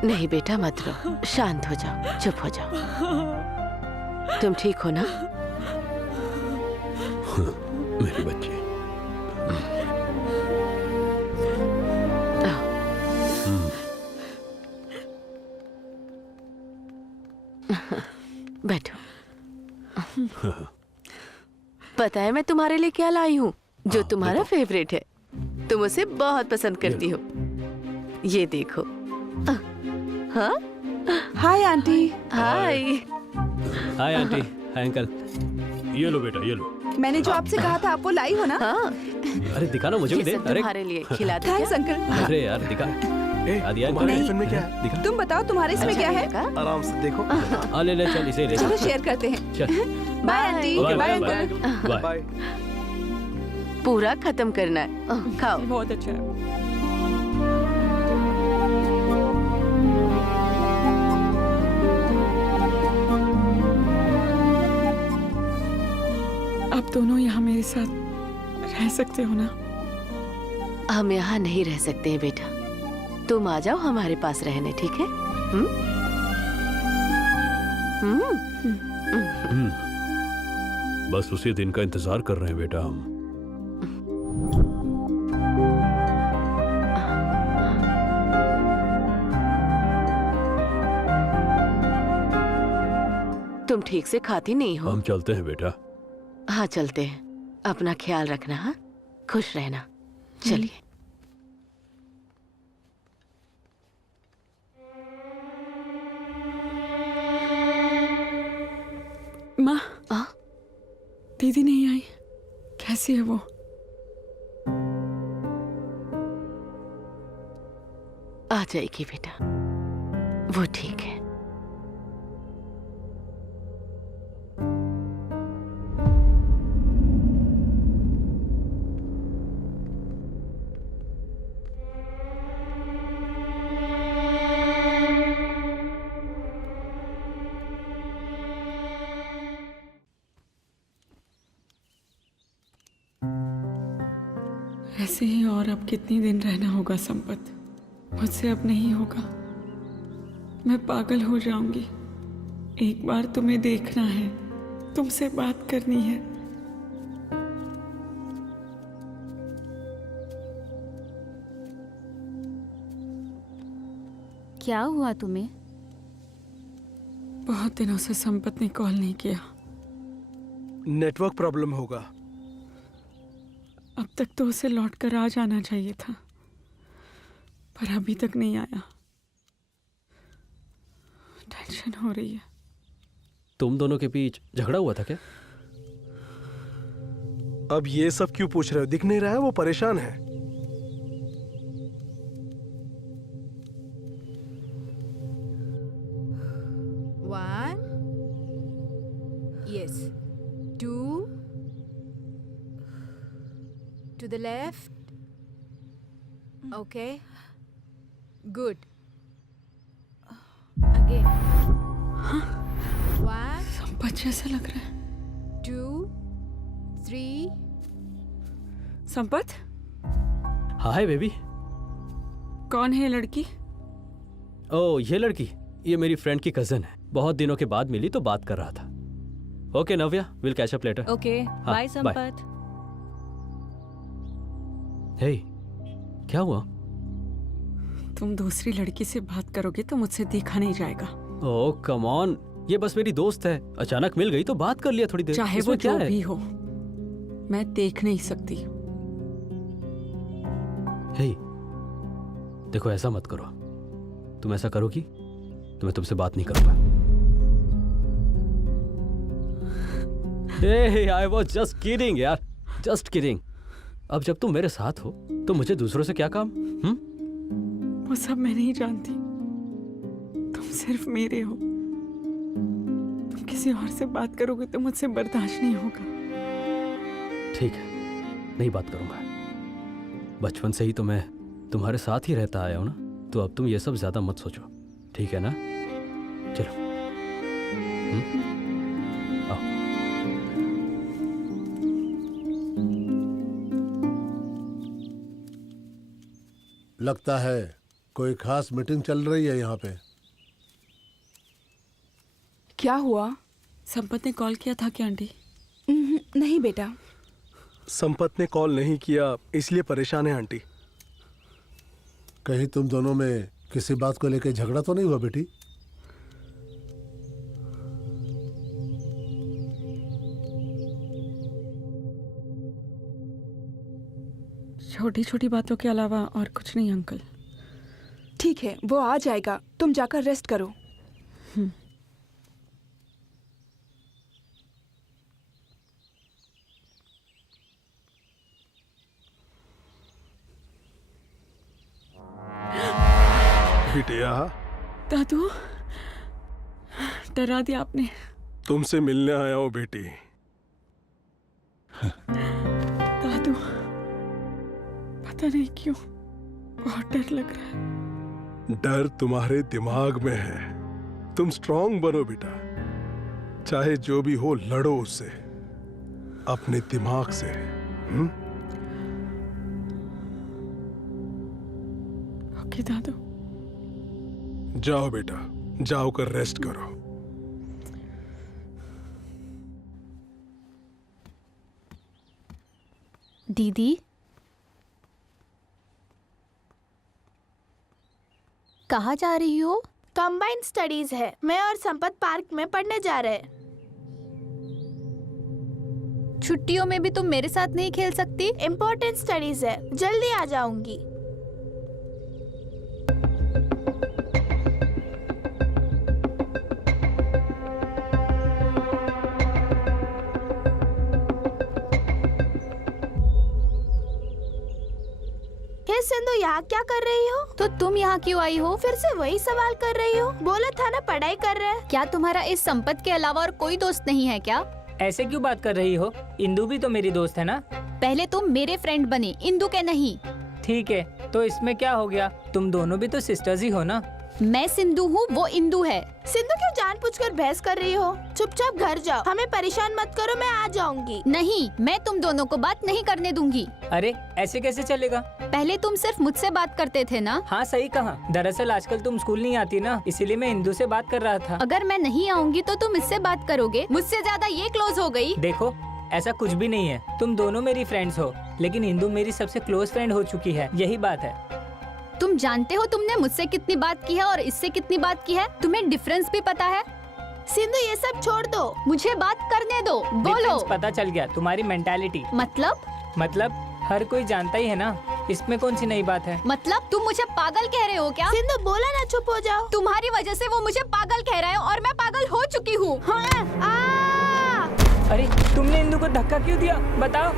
नहीं बेटा, मत रो, शांत हो जाओ, चुप हो जाओ। तुम ठीक हो ना? मेरी बच्ची। बैठो। पता है मैं तुम्हारे लिए क्या लाई हूँ, जो तुम्हारा फेवरेट है। तुम उसे बहुत पसंद करती हो। ये देखो। हाँ? Hi aunty. Hi. Hi aunty, hi uncle. ये लो बेटा, ये लो। मैंने जो आपसे कहा था आप वो लाई हो ना? हाँ। अरे दिखा ना, मुझे भी दे। अरे तुम्हारे लिए खिला दूं। Thanks uncle. अरे यार दिखा। तुम्हारे टिफिन में क्या है? दिखा। तुम बताओ तुम्हारे इसमें क्या है? आराम से देखो। हाँ ले ले, चल इसे ले। चलो शेयर करते हैं। चल। Bye aunty. Bye uncle. Bye. पूरा खत्म करना है। खाओ। बहुत अच्छा है। आप दोनों यहाँ मेरे साथ रह सकते हो ना? हम यहाँ नहीं रह सकते हैं बेटा। तुम आ जाओ हमारे पास रहने, ठीक है? बस उसी दिन का इंतजार कर रहे हैं बेटा हम। तुम ठीक से खाती नहीं हो। हम चलते हैं बेटा। हाँ चलते हैं। अपना ख्याल रखना। हाँ, खुश रहना। चलिए। माँ, दीदी नहीं आई। कैसी है वो? आ जाएगी बेटा, वो ठीक है। ऐसे ही और अब कितनी दिन रहना होगा संपत? मुझसे अब नहीं होगा। मैं पागल हो जाऊंगी। एक बार तुम्हें देखना है, तुमसे बात करनी है। क्या हुआ तुम्हें? बहुत दिनों से संपत ने कॉल नहीं किया। नेटवर्क प्रॉब्लम होगा। अब तक तो उसे लौट कर आ जाना चाहिए था, पर अभी तक नहीं आया। टेंशन हो रही है। तुम दोनों के बीच झगड़ा हुआ था क्या? अब ये सब क्यों पूछ रहे हो? दिख नहीं रहा है वो परेशान है। To the left. Okay. Good. Again. 1, Sampat जैसा लग रहा है। 2, 3. Sampat, hi baby. कौन है ये लड़की? ओह, ये लड़की, ये मेरी फ्रेंड की कजन है। बहुत दिनों के बाद मिली तो बात कर रहा था। Okay Navya, will catch up later. Okay, bye Sampath. Hey, क्या हुआ? तुम दूसरी लड़की से बात करोगे तो मुझसे देखा नहीं जाएगा। ओह कम ऑन, ये बस मेरी दोस्त है, अचानक मिल गई तो बात कर लिया थोड़ी देर। चाहे वो इसमें क्या जो है? भी हो, मैं देख नहीं सकती। हे, देखो ऐसा मत करो। तुम ऐसा करोगी तो मैं तुमसे बात नहीं करूंगा। हे, आई वाज जस्ट किडिंग यार, जस्ट किडिंग। अब जब तुम मेरे साथ हो तो मुझे दूसरों से क्या काम? वो सब मैं नहीं जानती। तुम सिर्फ मेरे हो। तुम किसी और से बात करोगे तो मुझसे बर्दाश्त नहीं होगा। ठीक है, नहीं बात करूंगा। बचपन से ही तो मैं तुम्हारे साथ ही रहता आया हूं ना, तो अब तुम ये सब ज्यादा मत सोचो, ठीक है ना? चलो। आओ। लगता है कोई खास मीटिंग चल रही है यहाँ पे। क्या हुआ? संपत ने कॉल किया था क्या आंटी? नहीं बेटा। संपत ने कॉल नहीं किया इसलिए परेशान है आंटी। कहीं तुम दोनों में किसी बात को लेकर झगड़ा तो नहीं हुआ बेटी? छोटी छोटी बातों के अलावा और कुछ नहीं अंकल। ठीक है, वो आ जाएगा, तुम जाकर रेस्ट करो। बिटिया, दादू, डरा दिया आपने। तुमसे मिलने आया हूँ बेटी। दादू, पता नहीं क्यों बहुत डर लग रहा है। डर तुम्हारे दिमाग में है। तुम स्ट्रांग बनो बेटा, चाहे जो भी हो लड़ो उससे अपने दिमाग से। ओके दादू। जाओ बेटा, जाओ कर रेस्ट करो। दीदी, कहाँ जा रही हो? कंबाइंड स्टडीज है, मैं और संपत पार्क में पढ़ने जा रहे हैं। छुट्टियों में भी तुम मेरे साथ नहीं खेल सकती? इम्पोर्टेंट स्टडीज है, जल्दी आ जाऊंगी। सिंधु, यहाँ क्या कर रही हो? तो तुम यहाँ क्यों आई हो? फिर से वही सवाल कर रही हो? बोला था ना पढ़ाई कर रहे हैं। क्या तुम्हारा इस संपत के अलावा और कोई दोस्त नहीं है क्या? ऐसे क्यों बात कर रही हो? इंदु भी तो मेरी दोस्त है ना। पहले तुम मेरे फ्रेंड बने, इंदु के नहीं। ठीक है, तो इसमें क्या हो गया? तुम दोनों भी तो सिस्टर्स ही हो ना। मैं सिंधु हूँ, वो इंदु है। सिंधु क्यों जानबूझकर बहस कर रही हो? चुपचाप घर जाओ, हमें परेशान मत करो, मैं आ जाऊंगी। नहीं, मैं तुम दोनों को बात नहीं करने दूंगी। अरे ऐसे कैसे चलेगा? पहले तुम सिर्फ मुझसे बात करते थे ना। हाँ सही कहा। दरअसल आजकल तुम स्कूल नहीं आती ना, इसीलिए मैं इंदु से बात कर रहा था। अगर मैं नहीं आऊंगी तो तुम इससे बात करोगे? मुझसे ज्यादा ये क्लोज हो गई। देखो, ऐसा कुछ भी नहीं है। तुम दोनों मेरी फ्रेंड्स हो, लेकिन इंदु मेरी सबसे क्लोज फ्रेंड हो चुकी है, यही बात है। तुम जानते हो तुमने मुझसे कितनी बात की है और इससे कितनी बात की है? तुम्हें डिफरेंस भी पता है? सिंधु, ये सब छोड़ दो, मुझे बात करने दो। बोलो। डिफरेंस पता चल गया, तुम्हारी मेंटालिटी। मतलब हर कोई जानता ही है ना, इसमें कौन सी नई बात है? मतलब तुम मुझे पागल कह रहे हो क्या? सिंधु बोला ना चुप हो जाओ। तुम्हारी वजह से वो मुझे पागल कह रहा है और मैं पागल हो चुकी हूँ। अरे तुमने इंदु को धक्का क्यों दिया, बताओ।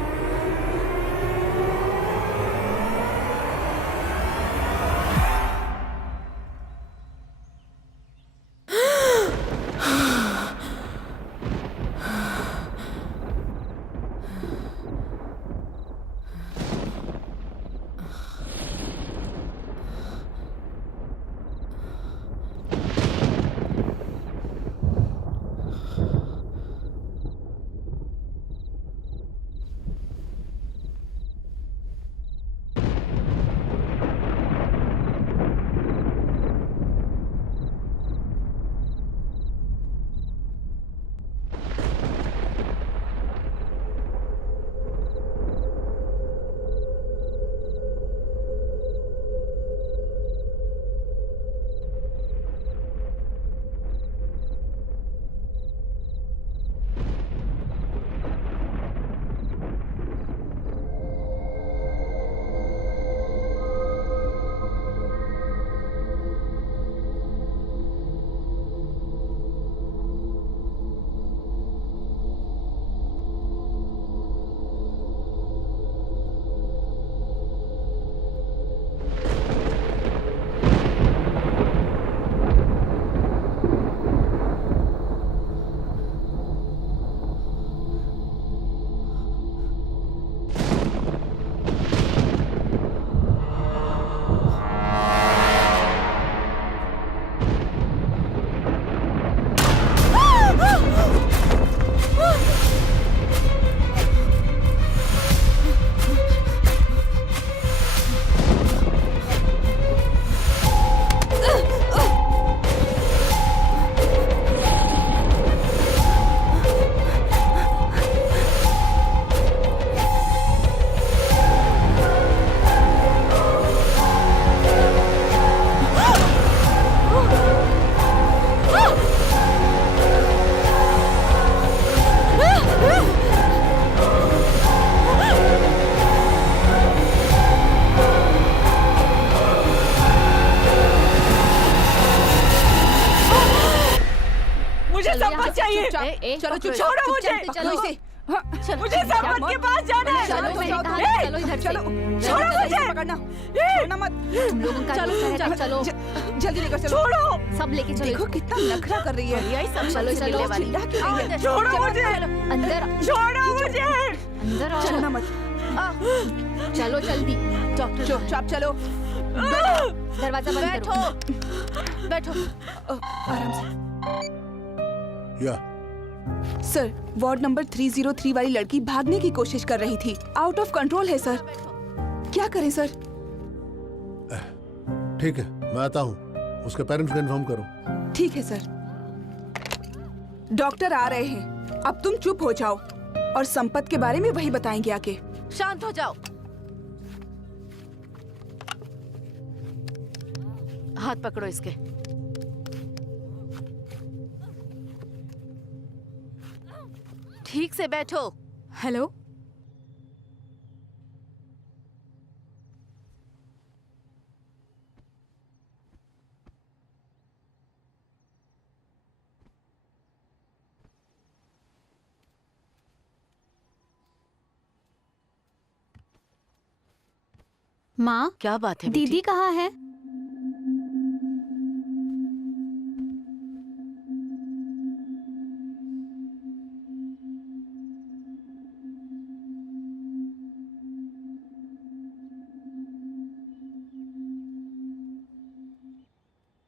चाहिए। चुपचाप, चलो चुप, छोड़ो मुझे। चलो इसे। हाँ, मुझे संपत के पास जाना है। चलो चलो इधर से। चलो छोड़ो मुझे। पकड़ना, छोड़ना मत। तुम लोगों का चलो गुस्सा है, चलो जल्दी लेकर चलो। छोड़ो। सब लेके चलो। देखो कितना नखरा कर रही है। चलो चलो चिल्ला क्यों रही है? छोड़ो चलो, मुझे। अंदर छोड़ो मुझे। अंदर आओ। छोड़ना मत। चलो जल्दी। चुपचाप चलो। दरवाजा बंद करो। बैठो। आराम से। या सर, वार्ड नंबर 303 वाली लड़की भागने की कोशिश कर रही थी। आउट ऑफ कंट्रोल है सर। क्या करें सर? ठीक है, मैं आता हूँ। उसके पेरेंट्स को इन्फॉर्म करो। ठीक है सर। डॉक्टर आ रहे हैं, अब तुम चुप हो जाओ और संपत के बारे में वही बताएंगे आके। शांत हो जाओ। हाथ पकड़ो इसके। ठीक से बैठो। हेलो। माँ, क्या बात है दीदी कहाँ है?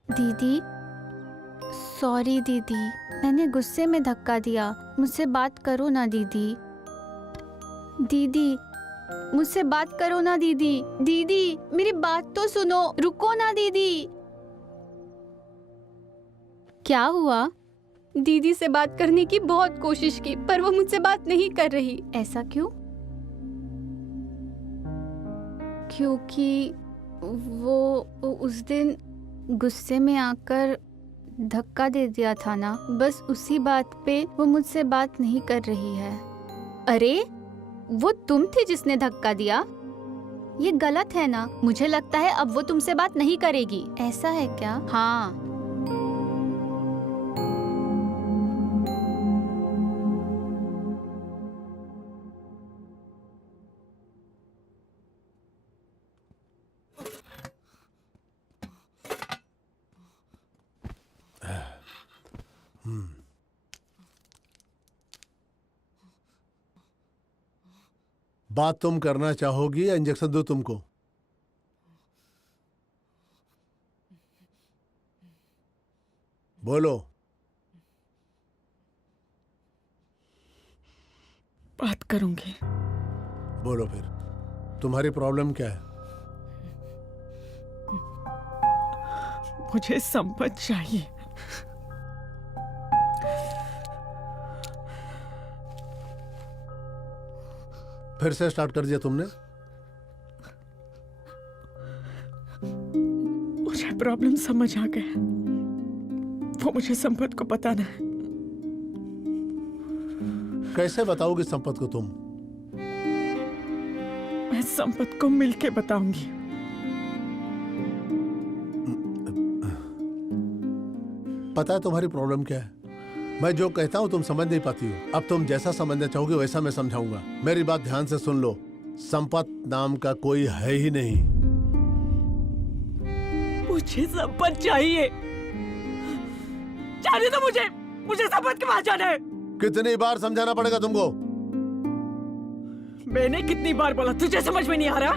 दीदी, सॉरी दीदी, मैंने गुस्से में धक्का दिया। मुझसे बात करो ना दीदी। दीदी, मुझसे बात करो ना दीदी। दीदी, मेरी बात तो सुनो, रुको ना दीदी। क्या हुआ? दीदी से बात करने की बहुत कोशिश की, पर वो मुझसे बात नहीं कर रही। ऐसा क्यों? क्योंकि वो उस दिन गुस्से में आकर धक्का दे दिया था ना, बस उसी बात पे वो मुझसे बात नहीं कर रही है। अरे, वो तुम थी जिसने धक्का दिया? ये गलत है ना? मुझे लगता है अब वो तुमसे बात नहीं करेगी। ऐसा है क्या? हाँ। बात तुम करना चाहोगी या इंजेक्शन दूं तुमको? बोलो। बात करूंगी। बोलो फिर, तुम्हारी प्रॉब्लम क्या है? मुझे संपत चाहिए। फिर से स्टार्ट कर दिया तुमने? मुझे प्रॉब्लम समझ आ गया। वो मुझे संपत को बताना है। कैसे बताओगी संपत को तुम? मैं संपत को मिलके बताऊंगी। पता है तुम्हारी प्रॉब्लम क्या है? मैं जो कहता हूं तुम समझ नहीं पाती हो। अब तुम जैसा समझना चाहोगे वैसा मैं समझाऊंगा। मेरी बात ध्यान से सुन लो। संपत नाम का कोई है ही नहीं। मुझे संपत चाहिए। जाने दो मुझे। मुझे संपत के पास जाना है। कितनी बार समझाना पड़ेगा तुमको? मैंने कितनी बार बोला, तुझे समझ में नहीं आ रहा?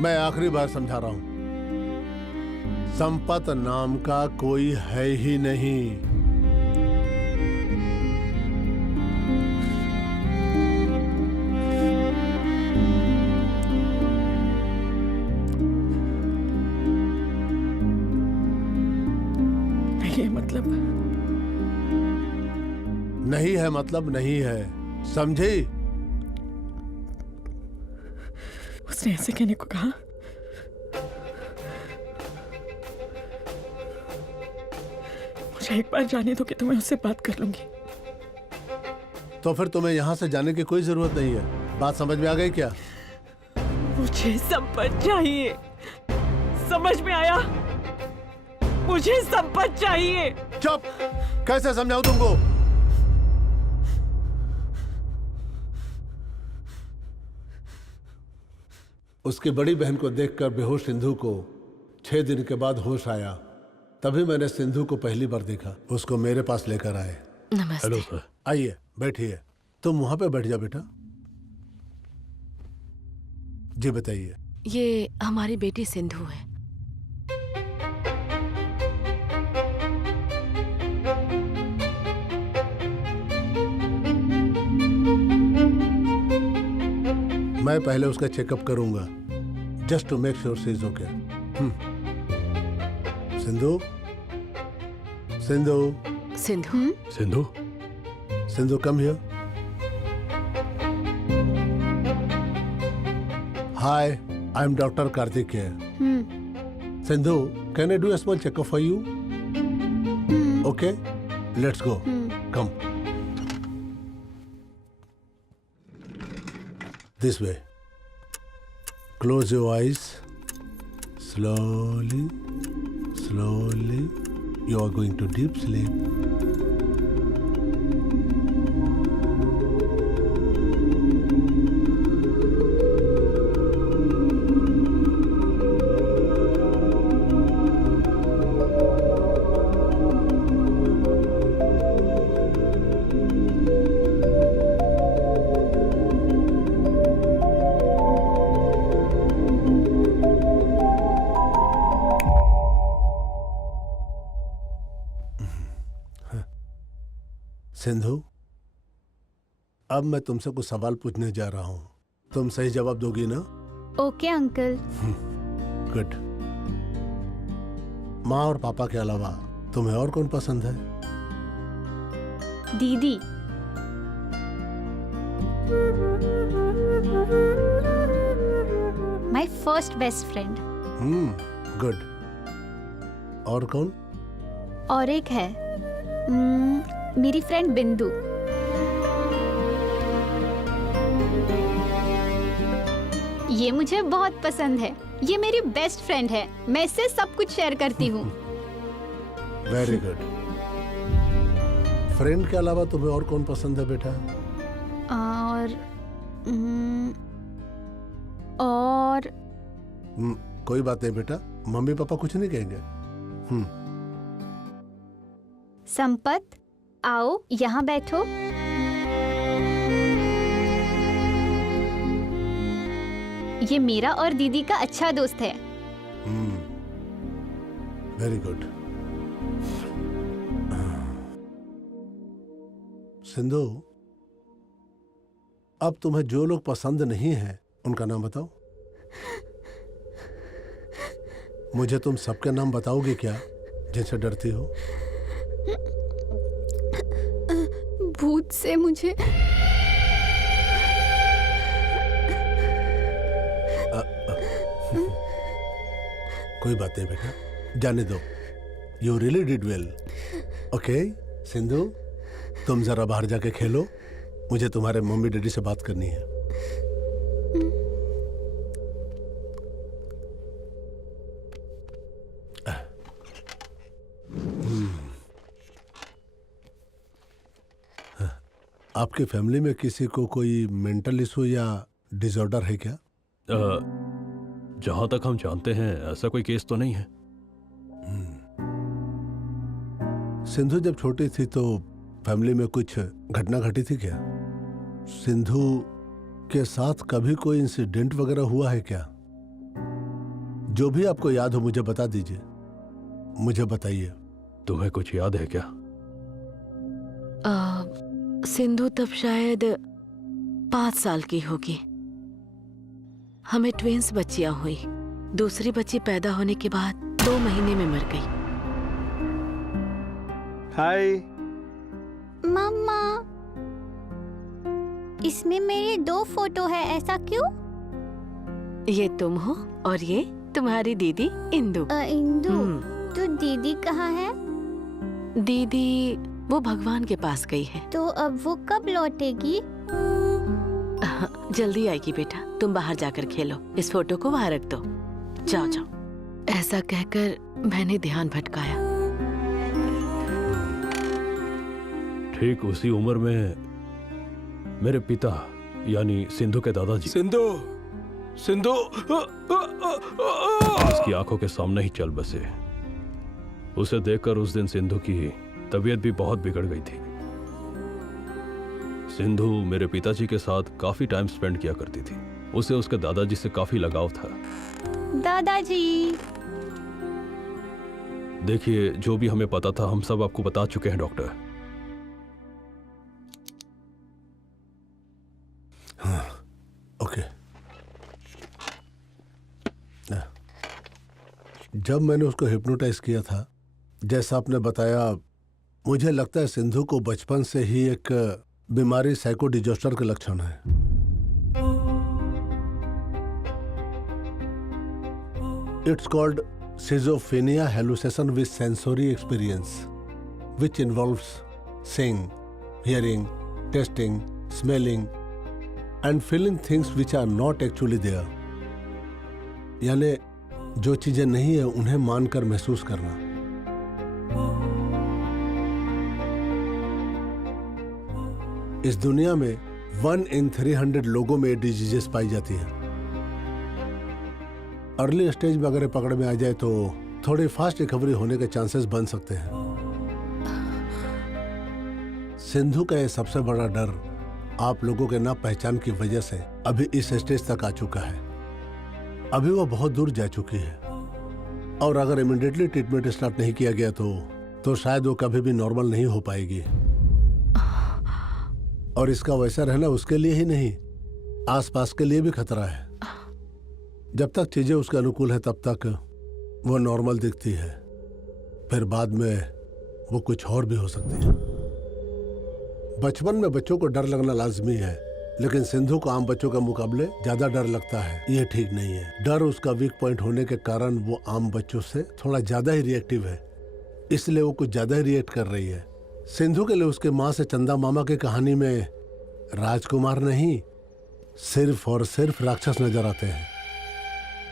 मैं आखिरी बार समझा रहा हूं। संपत नाम का कोई है ही नहीं। नहीं मतलब? नहीं है मतलब नहीं है, समझी? उसने ऐसे कहने को कहा? मुझे एक बार जाने दो कि तो मैं उससे बात कर लूंगी। तो फिर तुम्हें यहां से जाने की कोई जरूरत नहीं है। बात समझ में आ गई क्या? मुझे संपत चाहिए। समझ में आया? मुझे संपत चाहिए। चुप! कैसे समझाऊं तुमको? उसकी बड़ी बहन को देखकर बेहोश सिंधु को 6 दिन के बाद होश आया। तभी मैंने सिंधु को पहली बार देखा। उसको मेरे पास लेकर आए। नमस्ते। Hello sir. आइए, बैठिए। तुम वहां पे बैठ जा बेटा। जी बताइए। ये हमारी बेटी सिंधु है। मैं पहले उसका चेकअप करूंगा, just to make sure she is okay. Sindhu, Sindhu, Sindhu, Sindhu, Sindhu, come here. Hi, I am doctor Karthik here. Sindhu, can I do a small checkup for you? Okay, let's go. Come this way. Close your eyes. Slowly, slowly. You are going to deep sleep. Sindhu, अब मैं तुमसे कुछ सवाल पूछने जा रहा हूँ। तुम सही जवाब दोगी ना? Okay uncle. गुड। माँ और पापा के अलावा तुम्हें और कौन पसंद है? दीदी। My first best friend. Good. और कौन? और एक है मेरी फ्रेंड बिंदु। ये मुझे बहुत पसंद है। ये मेरी बेस्ट फ्रेंड है। मैं इससे सब कुछ शेयर करती हूँ। Very good. फ्रेंड के अलावा तुम्हें और कौन पसंद है बेटा? और कोई बात नहीं बेटा, मम्मी पापा कुछ नहीं कहेंगे। संपत, आओ यहाँ बैठो। ये मेरा और दीदी का अच्छा दोस्त है। Very good. सिंधु, अब तुम्हें जो लोग पसंद नहीं है उनका नाम बताओ। मुझे तुम सबके नाम बताओगे क्या जिनसे डरती हो? भूत से मुझे कोई बात नहीं बेटा, जाने दो। You really did well. Okay Sindhu, तुम जरा बाहर जाके खेलो। मुझे तुम्हारे मम्मी डैडी से बात करनी है। आपकी फैमिली में किसी को कोई मेंटल इशू या डिसऑर्डर है क्या? जहां तक हम जानते हैं ऐसा कोई केस तो नहीं है। सिंधु जब छोटी थी तो फैमिली में कुछ घटना घटी थी क्या? सिंधु के साथ कभी कोई इंसिडेंट वगैरह हुआ है क्या? जो भी आपको याद हो मुझे बता दीजिए। मुझे बताइए। तुम्हें कुछ याद है क्या? सिंधु तब शायद 5 साल की होगी। हमें ट्विंस बच्चियां हुई। दूसरी बच्ची पैदा होने के बाद 2 महीने में मर गई। हाय मम्मा, इसमें मेरे 2 फोटो है, ऐसा क्यों? ये तुम हो और ये तुम्हारी दीदी इंदु। इंदु, तो दीदी कहाँ है? दीदी वो भगवान के पास गई है। तो अब वो कब लौटेगी? जल्दी आएगी बेटा। तुम बाहर जाकर खेलो। इस फोटो को वहां रख दो। जाओ जाओ। ऐसा कहकर मैंने ध्यान भटकाया। ठीक उसी उम्र में मेरे पिता यानी सिंधु के दादाजी सिंधु सिंधु उसकी आंखों के सामने ही चल बसे। उसे देखकर उस दिन सिंधु की तबीयत भी बहुत बिगड़ गई थी। सिंधु मेरे पिताजी के साथ काफी टाइम स्पेंड किया करती थी। उसे उसके दादाजी से काफी लगाव था। दादाजी। देखिए, जो भी हमें पता था हम सब आपको बता चुके हैं डॉक्टर। हाँ, ओके। जब मैंने उसको हिप्नोटाइज किया था, जैसा आपने बताया, मुझे लगता है सिंधु को बचपन से ही एक बीमारी साइकोडिजॉस्टर के लक्षण है। It's called schizophrenia hallucination with sensory experience, which involves seeing, hearing, tasting, smelling, and feeling things which are not actually there. यानी जो चीजें नहीं है उन्हें मानकर महसूस करना। इस दुनिया में 1 in 300 लोगों में डिजीजेस पाई जाती हैं। अर्ली स्टेज में अगर पकड़ में आ जाए तो थोड़ी फास्ट रिकवरी होने के चांसेस बन सकते हैं। सिंधु का यह सबसे बड़ा डर आप लोगों के ना पहचान की वजह से अभी इस स्टेज तक आ चुका है। अभी वो बहुत दूर जा चुकी है और अगर इमीडिएटली ट्रीटमेंट स्टार्ट नहीं किया गया तो शायद वो कभी भी नॉर्मल नहीं हो पाएगी। और इसका वैसा रहना उसके लिए ही नहीं, आसपास के लिए भी खतरा है। जब तक चीजें उसके अनुकूल है तब तक वो नॉर्मल दिखती है, फिर बाद में वो कुछ और भी हो सकती है। बचपन में बच्चों को डर लगना लाजमी है, लेकिन सिंधु को आम बच्चों के मुकाबले ज्यादा डर लगता है। ये ठीक नहीं है। डर उसका वीक पॉइंट होने के कारण वो आम बच्चों से थोड़ा ज्यादा ही रिएक्टिव है, इसलिए वो कुछ ज्यादा ही रिएक्ट कर रही है। सिंधु के लिए उसके माँ से चंदा मामा की कहानी में राजकुमार नहीं, सिर्फ और सिर्फ राक्षस नजर आते हैं।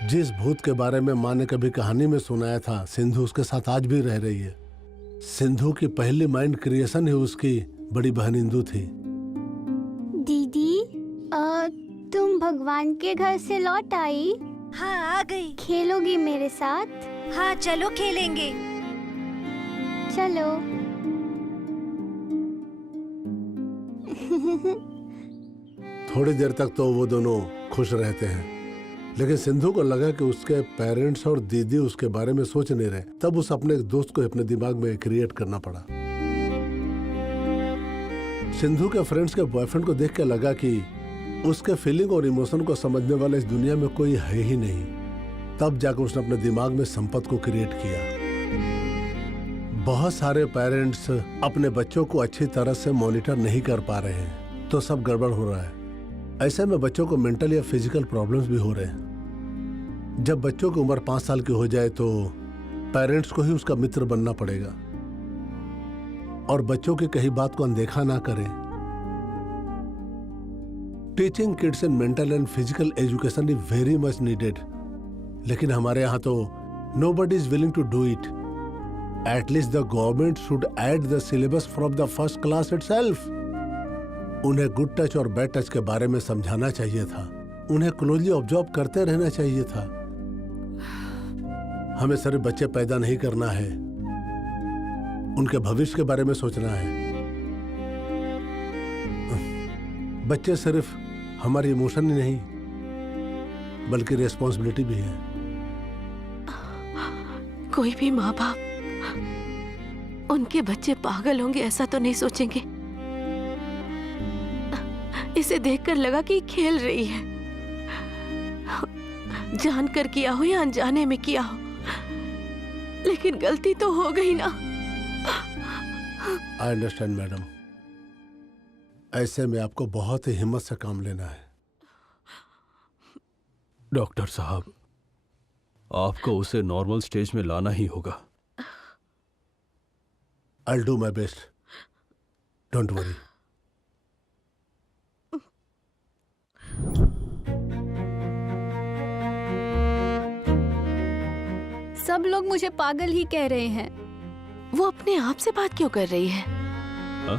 जिस भूत के बारे में माँ ने कभी कहानी में सुनाया था, सिंधु उसके साथ आज भी रह रही है। सिंधु की पहली माइंड क्रिएशन ही उसकी बड़ी बहन इंदु थी। दीदी, तुम भगवान के घर से लौट आई? हाँ, आ गई। खेलोगी मेरे साथ? हाँ, चलो खेलेंगे। चलो। थोड़ी देर तक तो वो दोनों खुश रहते हैं, लेकिन सिंधु को लगा कि उसके पेरेंट्स और दीदी उसके बारे में सोच नहीं रहे। तब उस अपने दोस्त को अपने दिमाग में क्रिएट करना पड़ा। सिंधु के फ्रेंड्स के बॉयफ्रेंड को देख के लगा कि उसके फीलिंग और इमोशन को समझने वाला इस दुनिया में कोई है ही नहीं। तब जाकर उसने अपने दिमाग में संपत को क्रिएट किया। बहुत सारे पेरेंट्स अपने बच्चों को अच्छी तरह से मॉनिटर नहीं कर पा रहे हैं, तो सब गड़बड़ हो रहा है। ऐसे में बच्चों को मेंटल या फिजिकल प्रॉब्लम्स भी हो रहे हैं। जब बच्चों की उम्र 5 साल की हो जाए तो पेरेंट्स को ही उसका मित्र बनना पड़ेगा और बच्चों की कही बात को अनदेखा ना करें। Teaching kids in mental and physical education is very much needed, लेकिन हमारे यहाँ तो nobody is willing to do it. At least the government should add the syllabus from the first class itself. उन्हें गुड टच और bad touch के बारे में समझाना चाहिए था। उन्हें क्लोजली ऑब्जर्व करते रहना चाहिए था। हमें सिर्फ बच्चे पैदा नहीं करना है, उनके भविष्य के बारे में सोचना है। बच्चे सिर्फ हमारी इमोशन ही नहीं, बल्कि रिस्पॉन्सिबिलिटी भी है। कोई भी माँ बाप उनके बच्चे पागल होंगे ऐसा तो नहीं सोचेंगे। इसे देखकर लगा कि खेल रही है, जानकर किया हो या अनजाने में किया हो, लेकिन गलती तो हो गई ना। I understand madam. ऐसे में आपको बहुत ही हिम्मत से काम लेना है। डॉक्टर साहब, आपको उसे नॉर्मल स्टेज में लाना ही होगा। I'll do my best. Don't worry. सब लोग मुझे पागल ही कह रहे हैं। वो अपने आप से बात क्यों कर रही है? हाँ?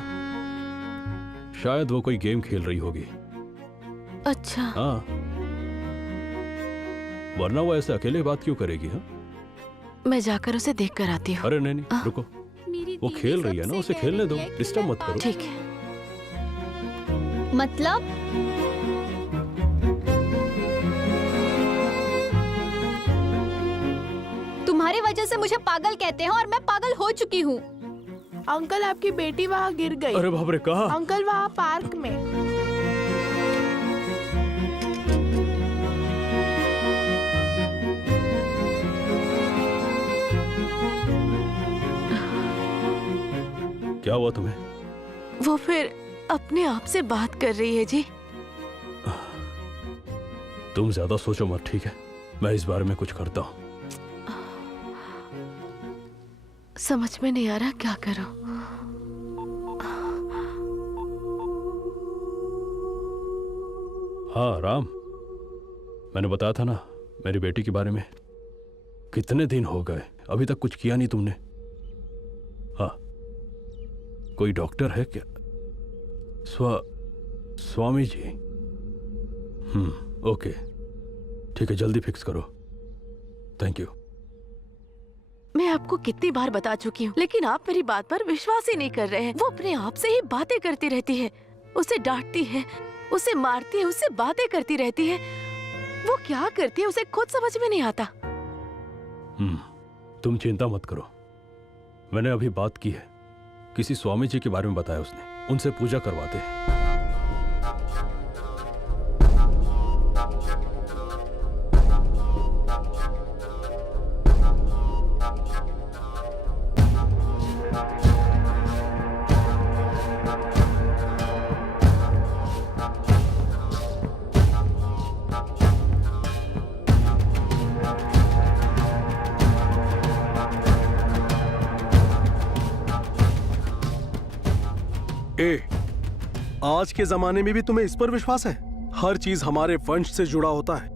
शायद वो कोई गेम खेल रही होगी। अच्छा। हाँ, वरना वो ऐसे अकेले बात क्यों करेगी? हाँ, मैं जाकर उसे देख कर आती हूँ। अरे नहीं, रुको, वो खेल रही है ना, उसे खेलने दो, डिस्टर्ब मत करो। ठीक है। मतलब तुम्हारी वजह से मुझे पागल कहते हैं और मैं पागल हो चुकी हूँ। अंकल, आपकी बेटी वहाँ गिर गई। अरे बाप रे, कहाँ? अंकल, वहाँ पार्क में। क्या हुआ तुम्हें? वो फिर अपने आप से बात कर रही है जी। तुम ज्यादा सोचो मत, ठीक है? मैं इस बारे में कुछ करता हूँ। समझ में नहीं आ रहा क्या करूं। हाँ राम, मैंने बताया था ना मेरी बेटी के बारे में। कितने दिन हो गए, अभी तक कुछ किया नहीं तुमने। हाँ, कोई डॉक्टर है क्या? स्वामी जी? ओके, ठीक है, जल्दी फिक्स करो। Thank you. मैं आपको कितनी बार बता चुकी हूँ, लेकिन आप मेरी बात पर विश्वास ही नहीं कर रहे हैं। वो अपने आप से ही बातें करती रहती है, उसे डांटती है, उसे मारती है, उससे बातें करती रहती है। वो क्या करती है उसे खुद समझ में नहीं आता। तुम चिंता मत करो, मैंने अभी बात की है। किसी स्वामी जी के बारे में बताया उसने, उनसे पूजा करवाते हैं। आज के जमाने में भी तुम्हें इस पर विश्वास है? हर चीज हमारे वंश से जुड़ा होता है।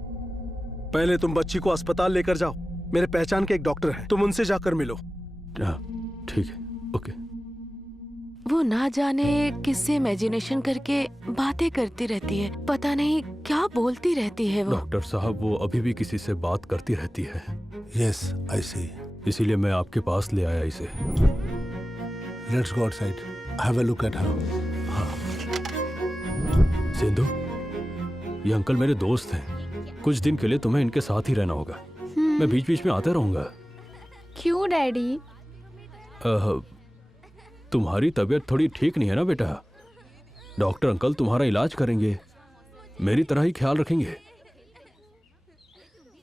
पहले तुम बच्ची को अस्पताल लेकर जाओ, मेरे पहचान के एक डॉक्टर है, तुम उनसे जाकर मिलो। ठीक है, ओके। वो ना जाने किससे इमेजिनेशन करके बातें करती रहती है, पता नहीं क्या बोलती रहती है वो। डॉक्टर साहब, वो अभी भी किसी से बात करती रहती है। यस, आई सी। इसीलिए मैं आपके पास ले आया इसे। Let's go outside, have a look at her. Sindhu, ये अंकल मेरे दोस्त हैं। कुछ दिन के लिए तुम्हें इनके साथ ही रहना होगा। मैं बीच बीच में आते रहूंगा। क्यों डैडी? तुम्हारी तबीयत थोड़ी ठीक नहीं है ना बेटा? डॉक्टर अंकल तुम्हारा इलाज करेंगे, मेरी तरह ही ख्याल रखेंगे।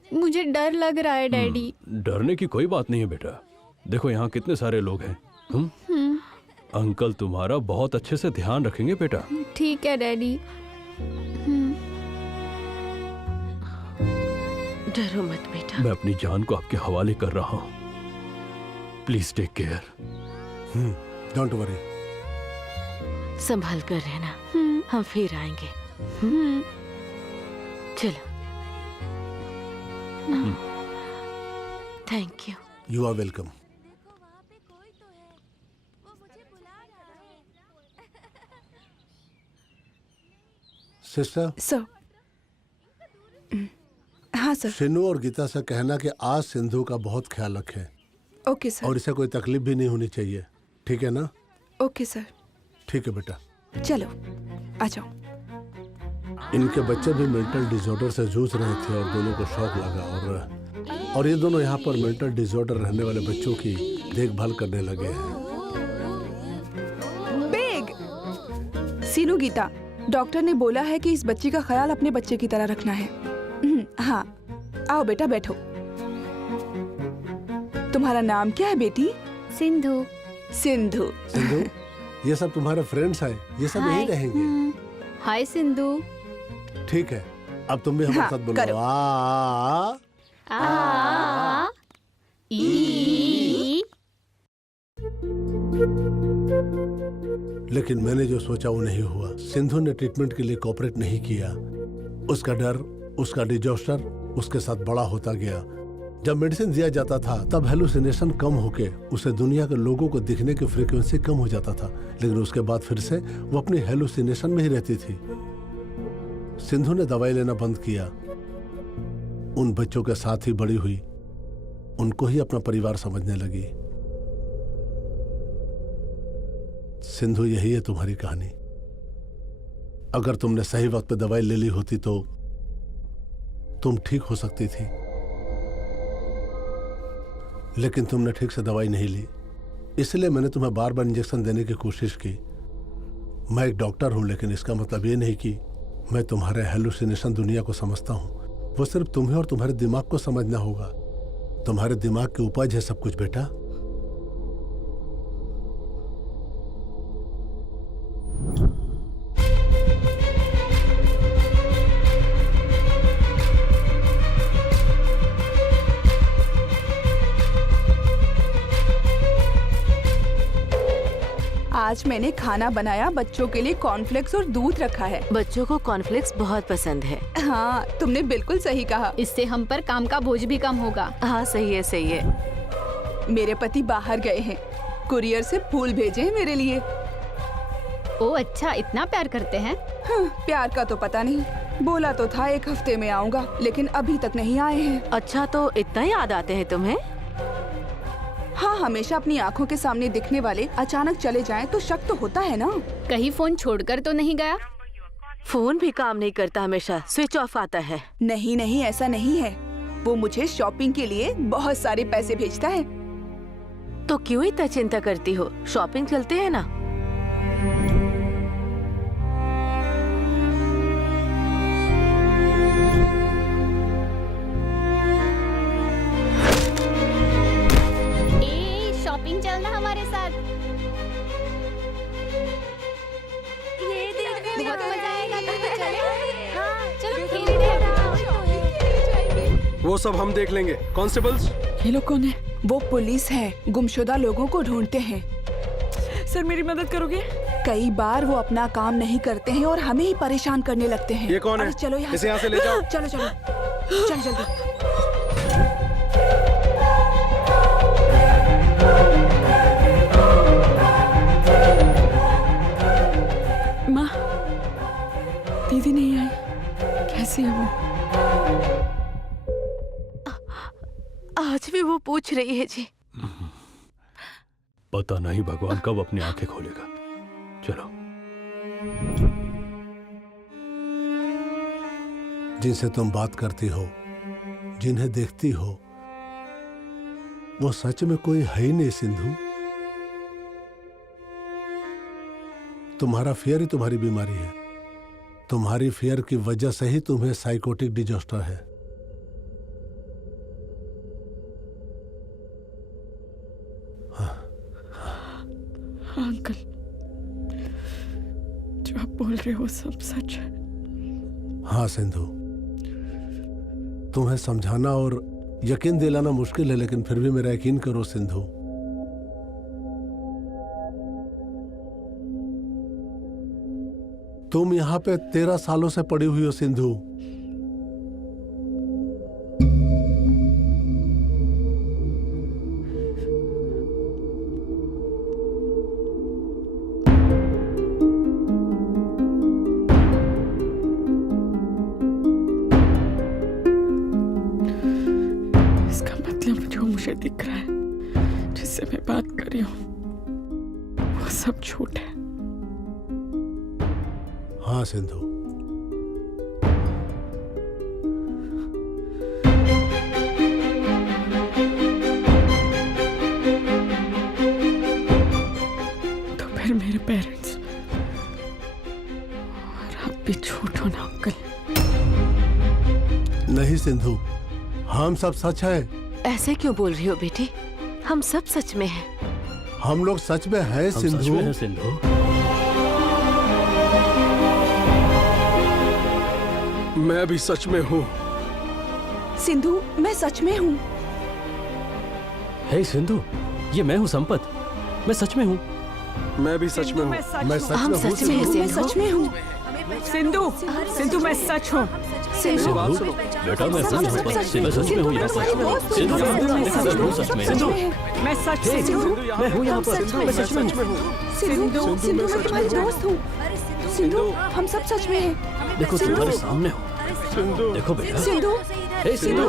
मुझे डर लग रहा है डैडी। डरने की कोई बात नहीं है बेटा। देखो यहाँ कितने सारे लोग हैं। अंकल तुम्हारा बहुत अच्छे से ध्यान रखेंगे बेटा। ठीक है डैडी। डरो मत बेटा। मैं अपनी जान को आपके हवाले कर रहा हूँ। Please take care. Don't worry. संभाल कर रहना, हम फिर आएंगे। चलो। Thank you. You are welcome. Sister. Sir. हाँ सर। शिनू और गीता से कहना कि आज सिंधु का बहुत ख्याल रखें। Okay sir. और इसे कोई तकलीफ भी नहीं होनी चाहिए, ठीक है ना? Okay sir. ठीक है बेटा। चलो आ जाओ। इनके बच्चे भी मेंटल डिसऑर्डर से जूझ रहे थे और दोनों को शौक लगा और ये दोनों यहाँ पर मेंटल डिसऑर्डर रहने वाले बच्चों की देखभाल करने लगे हैं। बेग। सीनू, गीता, डॉक्टर ने बोला है कि इस बच्ची का ख्याल अपने बच्चे की तरह रखना है। हाँ, आओ बेटा बैठो। तुम्हारा नाम क्या है बेटी? सिंधु। सिंधु। सिंधु, ये सब तुम्हारे फ्रेंड्स हैं, ये सब यहीं रहेंगे। हाय सिंधु। ठीक है, अब तुम भी हमारे साथ बोलो। आ ई। लेकिन मैंने जो सोचा वो नहीं हुआ। सिंधु ने ट्रीटमेंट के लिए कोऑपरेट नहीं किया। उसका डर, उसका डिसऑर्डर उसके साथ बड़ा होता गया। जब मेडिसिन दिया जाता था तब हेलुसिनेशन कम होके उसे दुनिया के लोगों को दिखने की फ्रीक्वेंसी कम हो जाता था, लेकिन उसके बाद फिर से वो अपनी हेलुसिनेशन में ही रहती थी। सिंधु ने दवाई लेना बंद किया, उन बच्चों के साथ ही बड़ी हुई, उनको ही अपना परिवार समझने लगी। सिंधु, यही है तुम्हारी कहानी। अगर तुमने सही वक्त पे दवाई ले ली होती तो तुम ठीक हो सकती थी, लेकिन तुमने ठीक से दवाई नहीं ली, इसलिए मैंने तुम्हें बार बार इंजेक्शन देने की कोशिश की। मैं एक डॉक्टर हूं, लेकिन इसका मतलब ये नहीं कि मैं तुम्हारे हेलुसिनेशन दुनिया को समझता हूं। वो सिर्फ तुम्हें और तुम्हारे दिमाग को समझना होगा। तुम्हारे दिमाग की उपज है सब कुछ बेटा। आज मैंने खाना बनाया, बच्चों के लिए कॉर्नफ्लेक्स और दूध रखा है। बच्चों को कॉर्नफ्लेक्स बहुत पसंद है। हाँ, तुमने बिल्कुल सही कहा। इससे हम पर काम का बोझ भी कम होगा। हाँ सही है, सही है। मेरे पति बाहर गए हैं, कुरियर से फूल भेजे हैं मेरे लिए। ओ अच्छा, इतना प्यार करते हैं? हाँ, प्यार का तो पता नहीं, बोला तो था 1 हफ्ते में आऊंगा, लेकिन अभी तक नहीं आए हैं। अच्छा, तो इतना याद आते हैं तुम्हें? हाँ, हमेशा अपनी आंखों के सामने दिखने वाले अचानक चले जाएं तो शक तो होता है ना। कहीं फोन छोड़कर तो नहीं गया? फोन भी काम नहीं करता, हमेशा स्विच ऑफ आता है। नहीं नहीं, ऐसा नहीं है। वो मुझे शॉपिंग के लिए बहुत सारे पैसे भेजता है। तो क्यों इतना चिंता करती हो? शॉपिंग चलते हैं ना। शॉपिंग चलना हमारे साथ। ये देख, बहुत मजा आएगा। तो चले? हाँ, चलो खेलते। वो सब हम देख लेंगे। कांस्टेबल्स, ये लोग कौन है? वो पुलिस है, गुमशुदा लोगों को ढूंढते हैं। सर, मेरी मदद करोगे? कई बार वो अपना काम नहीं करते हैं और हमें ही परेशान करने लगते हैं। ये कौन है? चलो इसे यहाँ से ले जाओ। चलो चलो चल जल्दी। माँ, दीदी नहीं आई, कैसी है वो? आज भी वो पूछ रही है जी। पता नहीं भगवान कब अपनी आंखें खोलेगा। चलो। जिनसे तुम बात करती हो, जिन्हें देखती हो, वो सच में कोई है ही नहीं सिंधु। तुम्हारा फियर ही तुम्हारी बीमारी है। तुम्हारी फियर की वजह से ही तुम्हें साइकोटिक डिसऑर्डर है। अंकल, जो आप बोल रहे हो सब सच है। हाँ सिंधु, तुम्हें समझाना और यकीन दिलाना मुश्किल है, लेकिन फिर भी मेरा यकीन करो सिंधु। तुम यहाँ पे 13 सालों से पड़ी हुई हो सिंधु। इसका मतलब जो मुझे दिख रहा है, जिससे मैं बात कर रही हूँ, वो सब झूठ है। हाँ सिंधु, तो फिर मेरे पेरेंट्स और आप भी झूठ हो ना अंकल? नहीं सिंधु, हम सब सच है। ऐसे क्यों बोल रही हो बेटी? हम सब सच में हैं। हम लोग सच में है सिंधु। सिंधु, मैं भी सच में हूँ। सिंधु, मैं सच में हूँ। हे सिंधु, ये मैं हूँ संपत। मैं सच में हूँ। मैं भी सच में हूँ। मैं सच हम में हूँ सच में हैं मैं सिंधु। सच में हूँ। सिंधु सिंधु मैं सच हूँ सिंधु बेटा मैं सच हूँ मैं सच में हूँ यहाँ पर सिंधु सच में सिंधु मैं सच मैं हूँ यहाँ पर मैं सच में हूँ सिंधु सिंधु मैं तुम्हारी दोस्त हूँ सिंधु हम सब सच में हैं देखो तुम्हारे सामने हो सिंधु देखो बेटा सिंधु हे सिंधु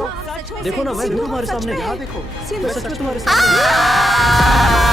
देखो ना मैं हूँ तुम्हारे सामने देखो मैं सच में तुम्हारे सामने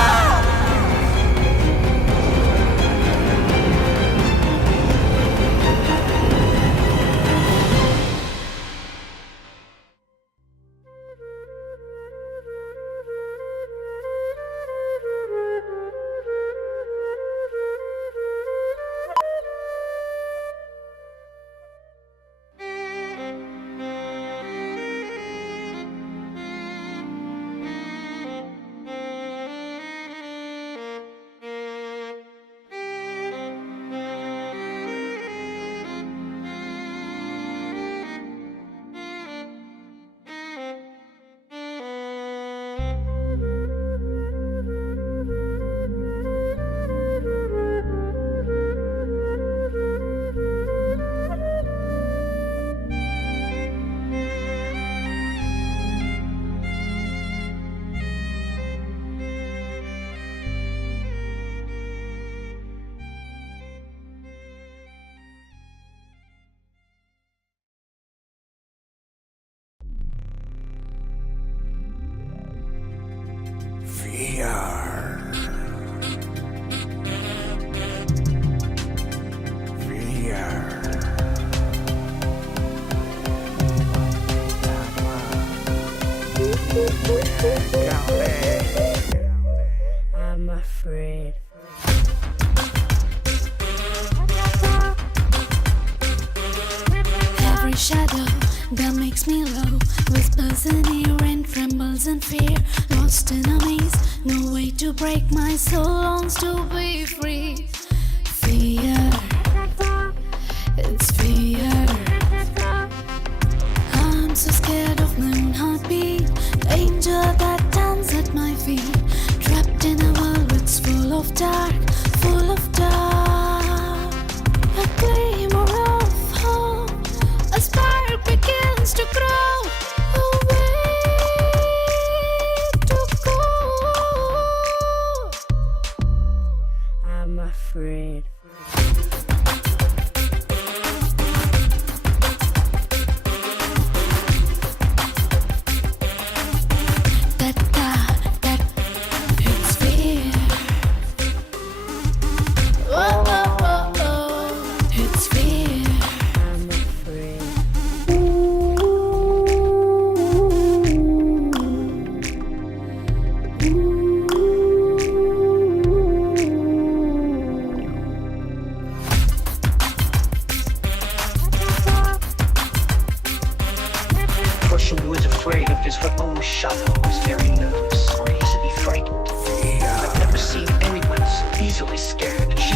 I'm afraid. Every shadow that makes me low whispers in ear and trembles in fear. Lost in a maze, no way to break. My soul longs to be free. Fear, it's fear. I'm so scared of my own heartbeat. Danger that dance at my feet. Trapped in a world that's full of dark, full of dark. A glimmer of hope, a spark begins to grow. A way to go. I'm afraid.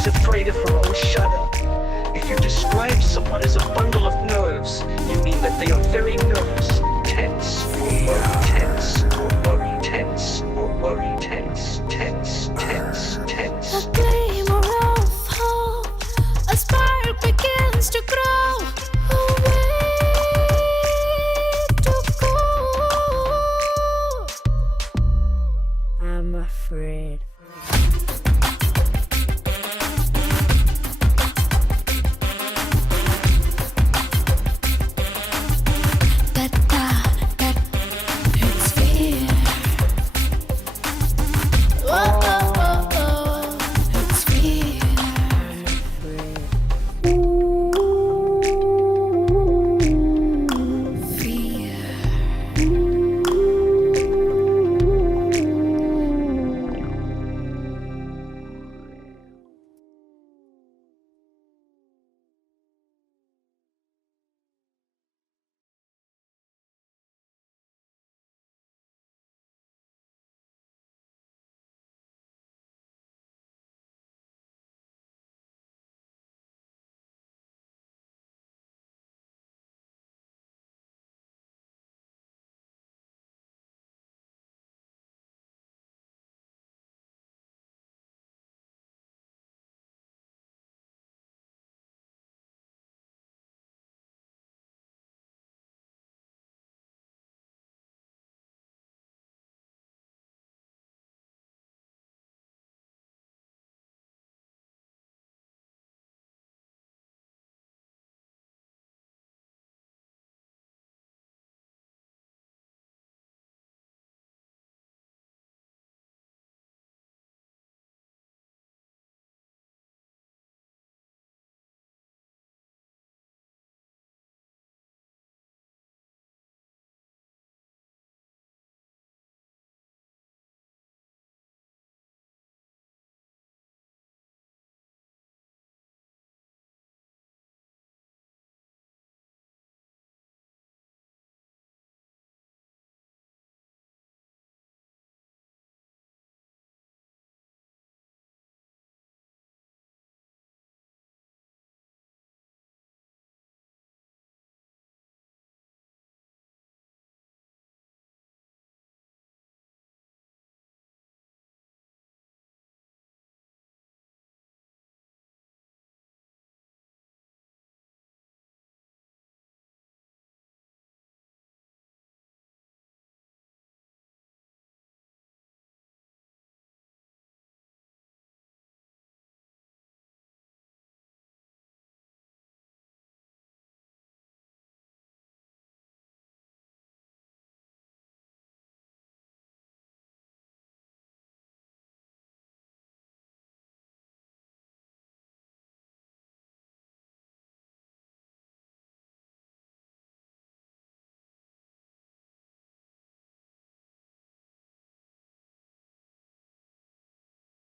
Afraid of her own shadow. If you describe someone as a bundle of nerves, you mean that they are very nervous, tense, or tense.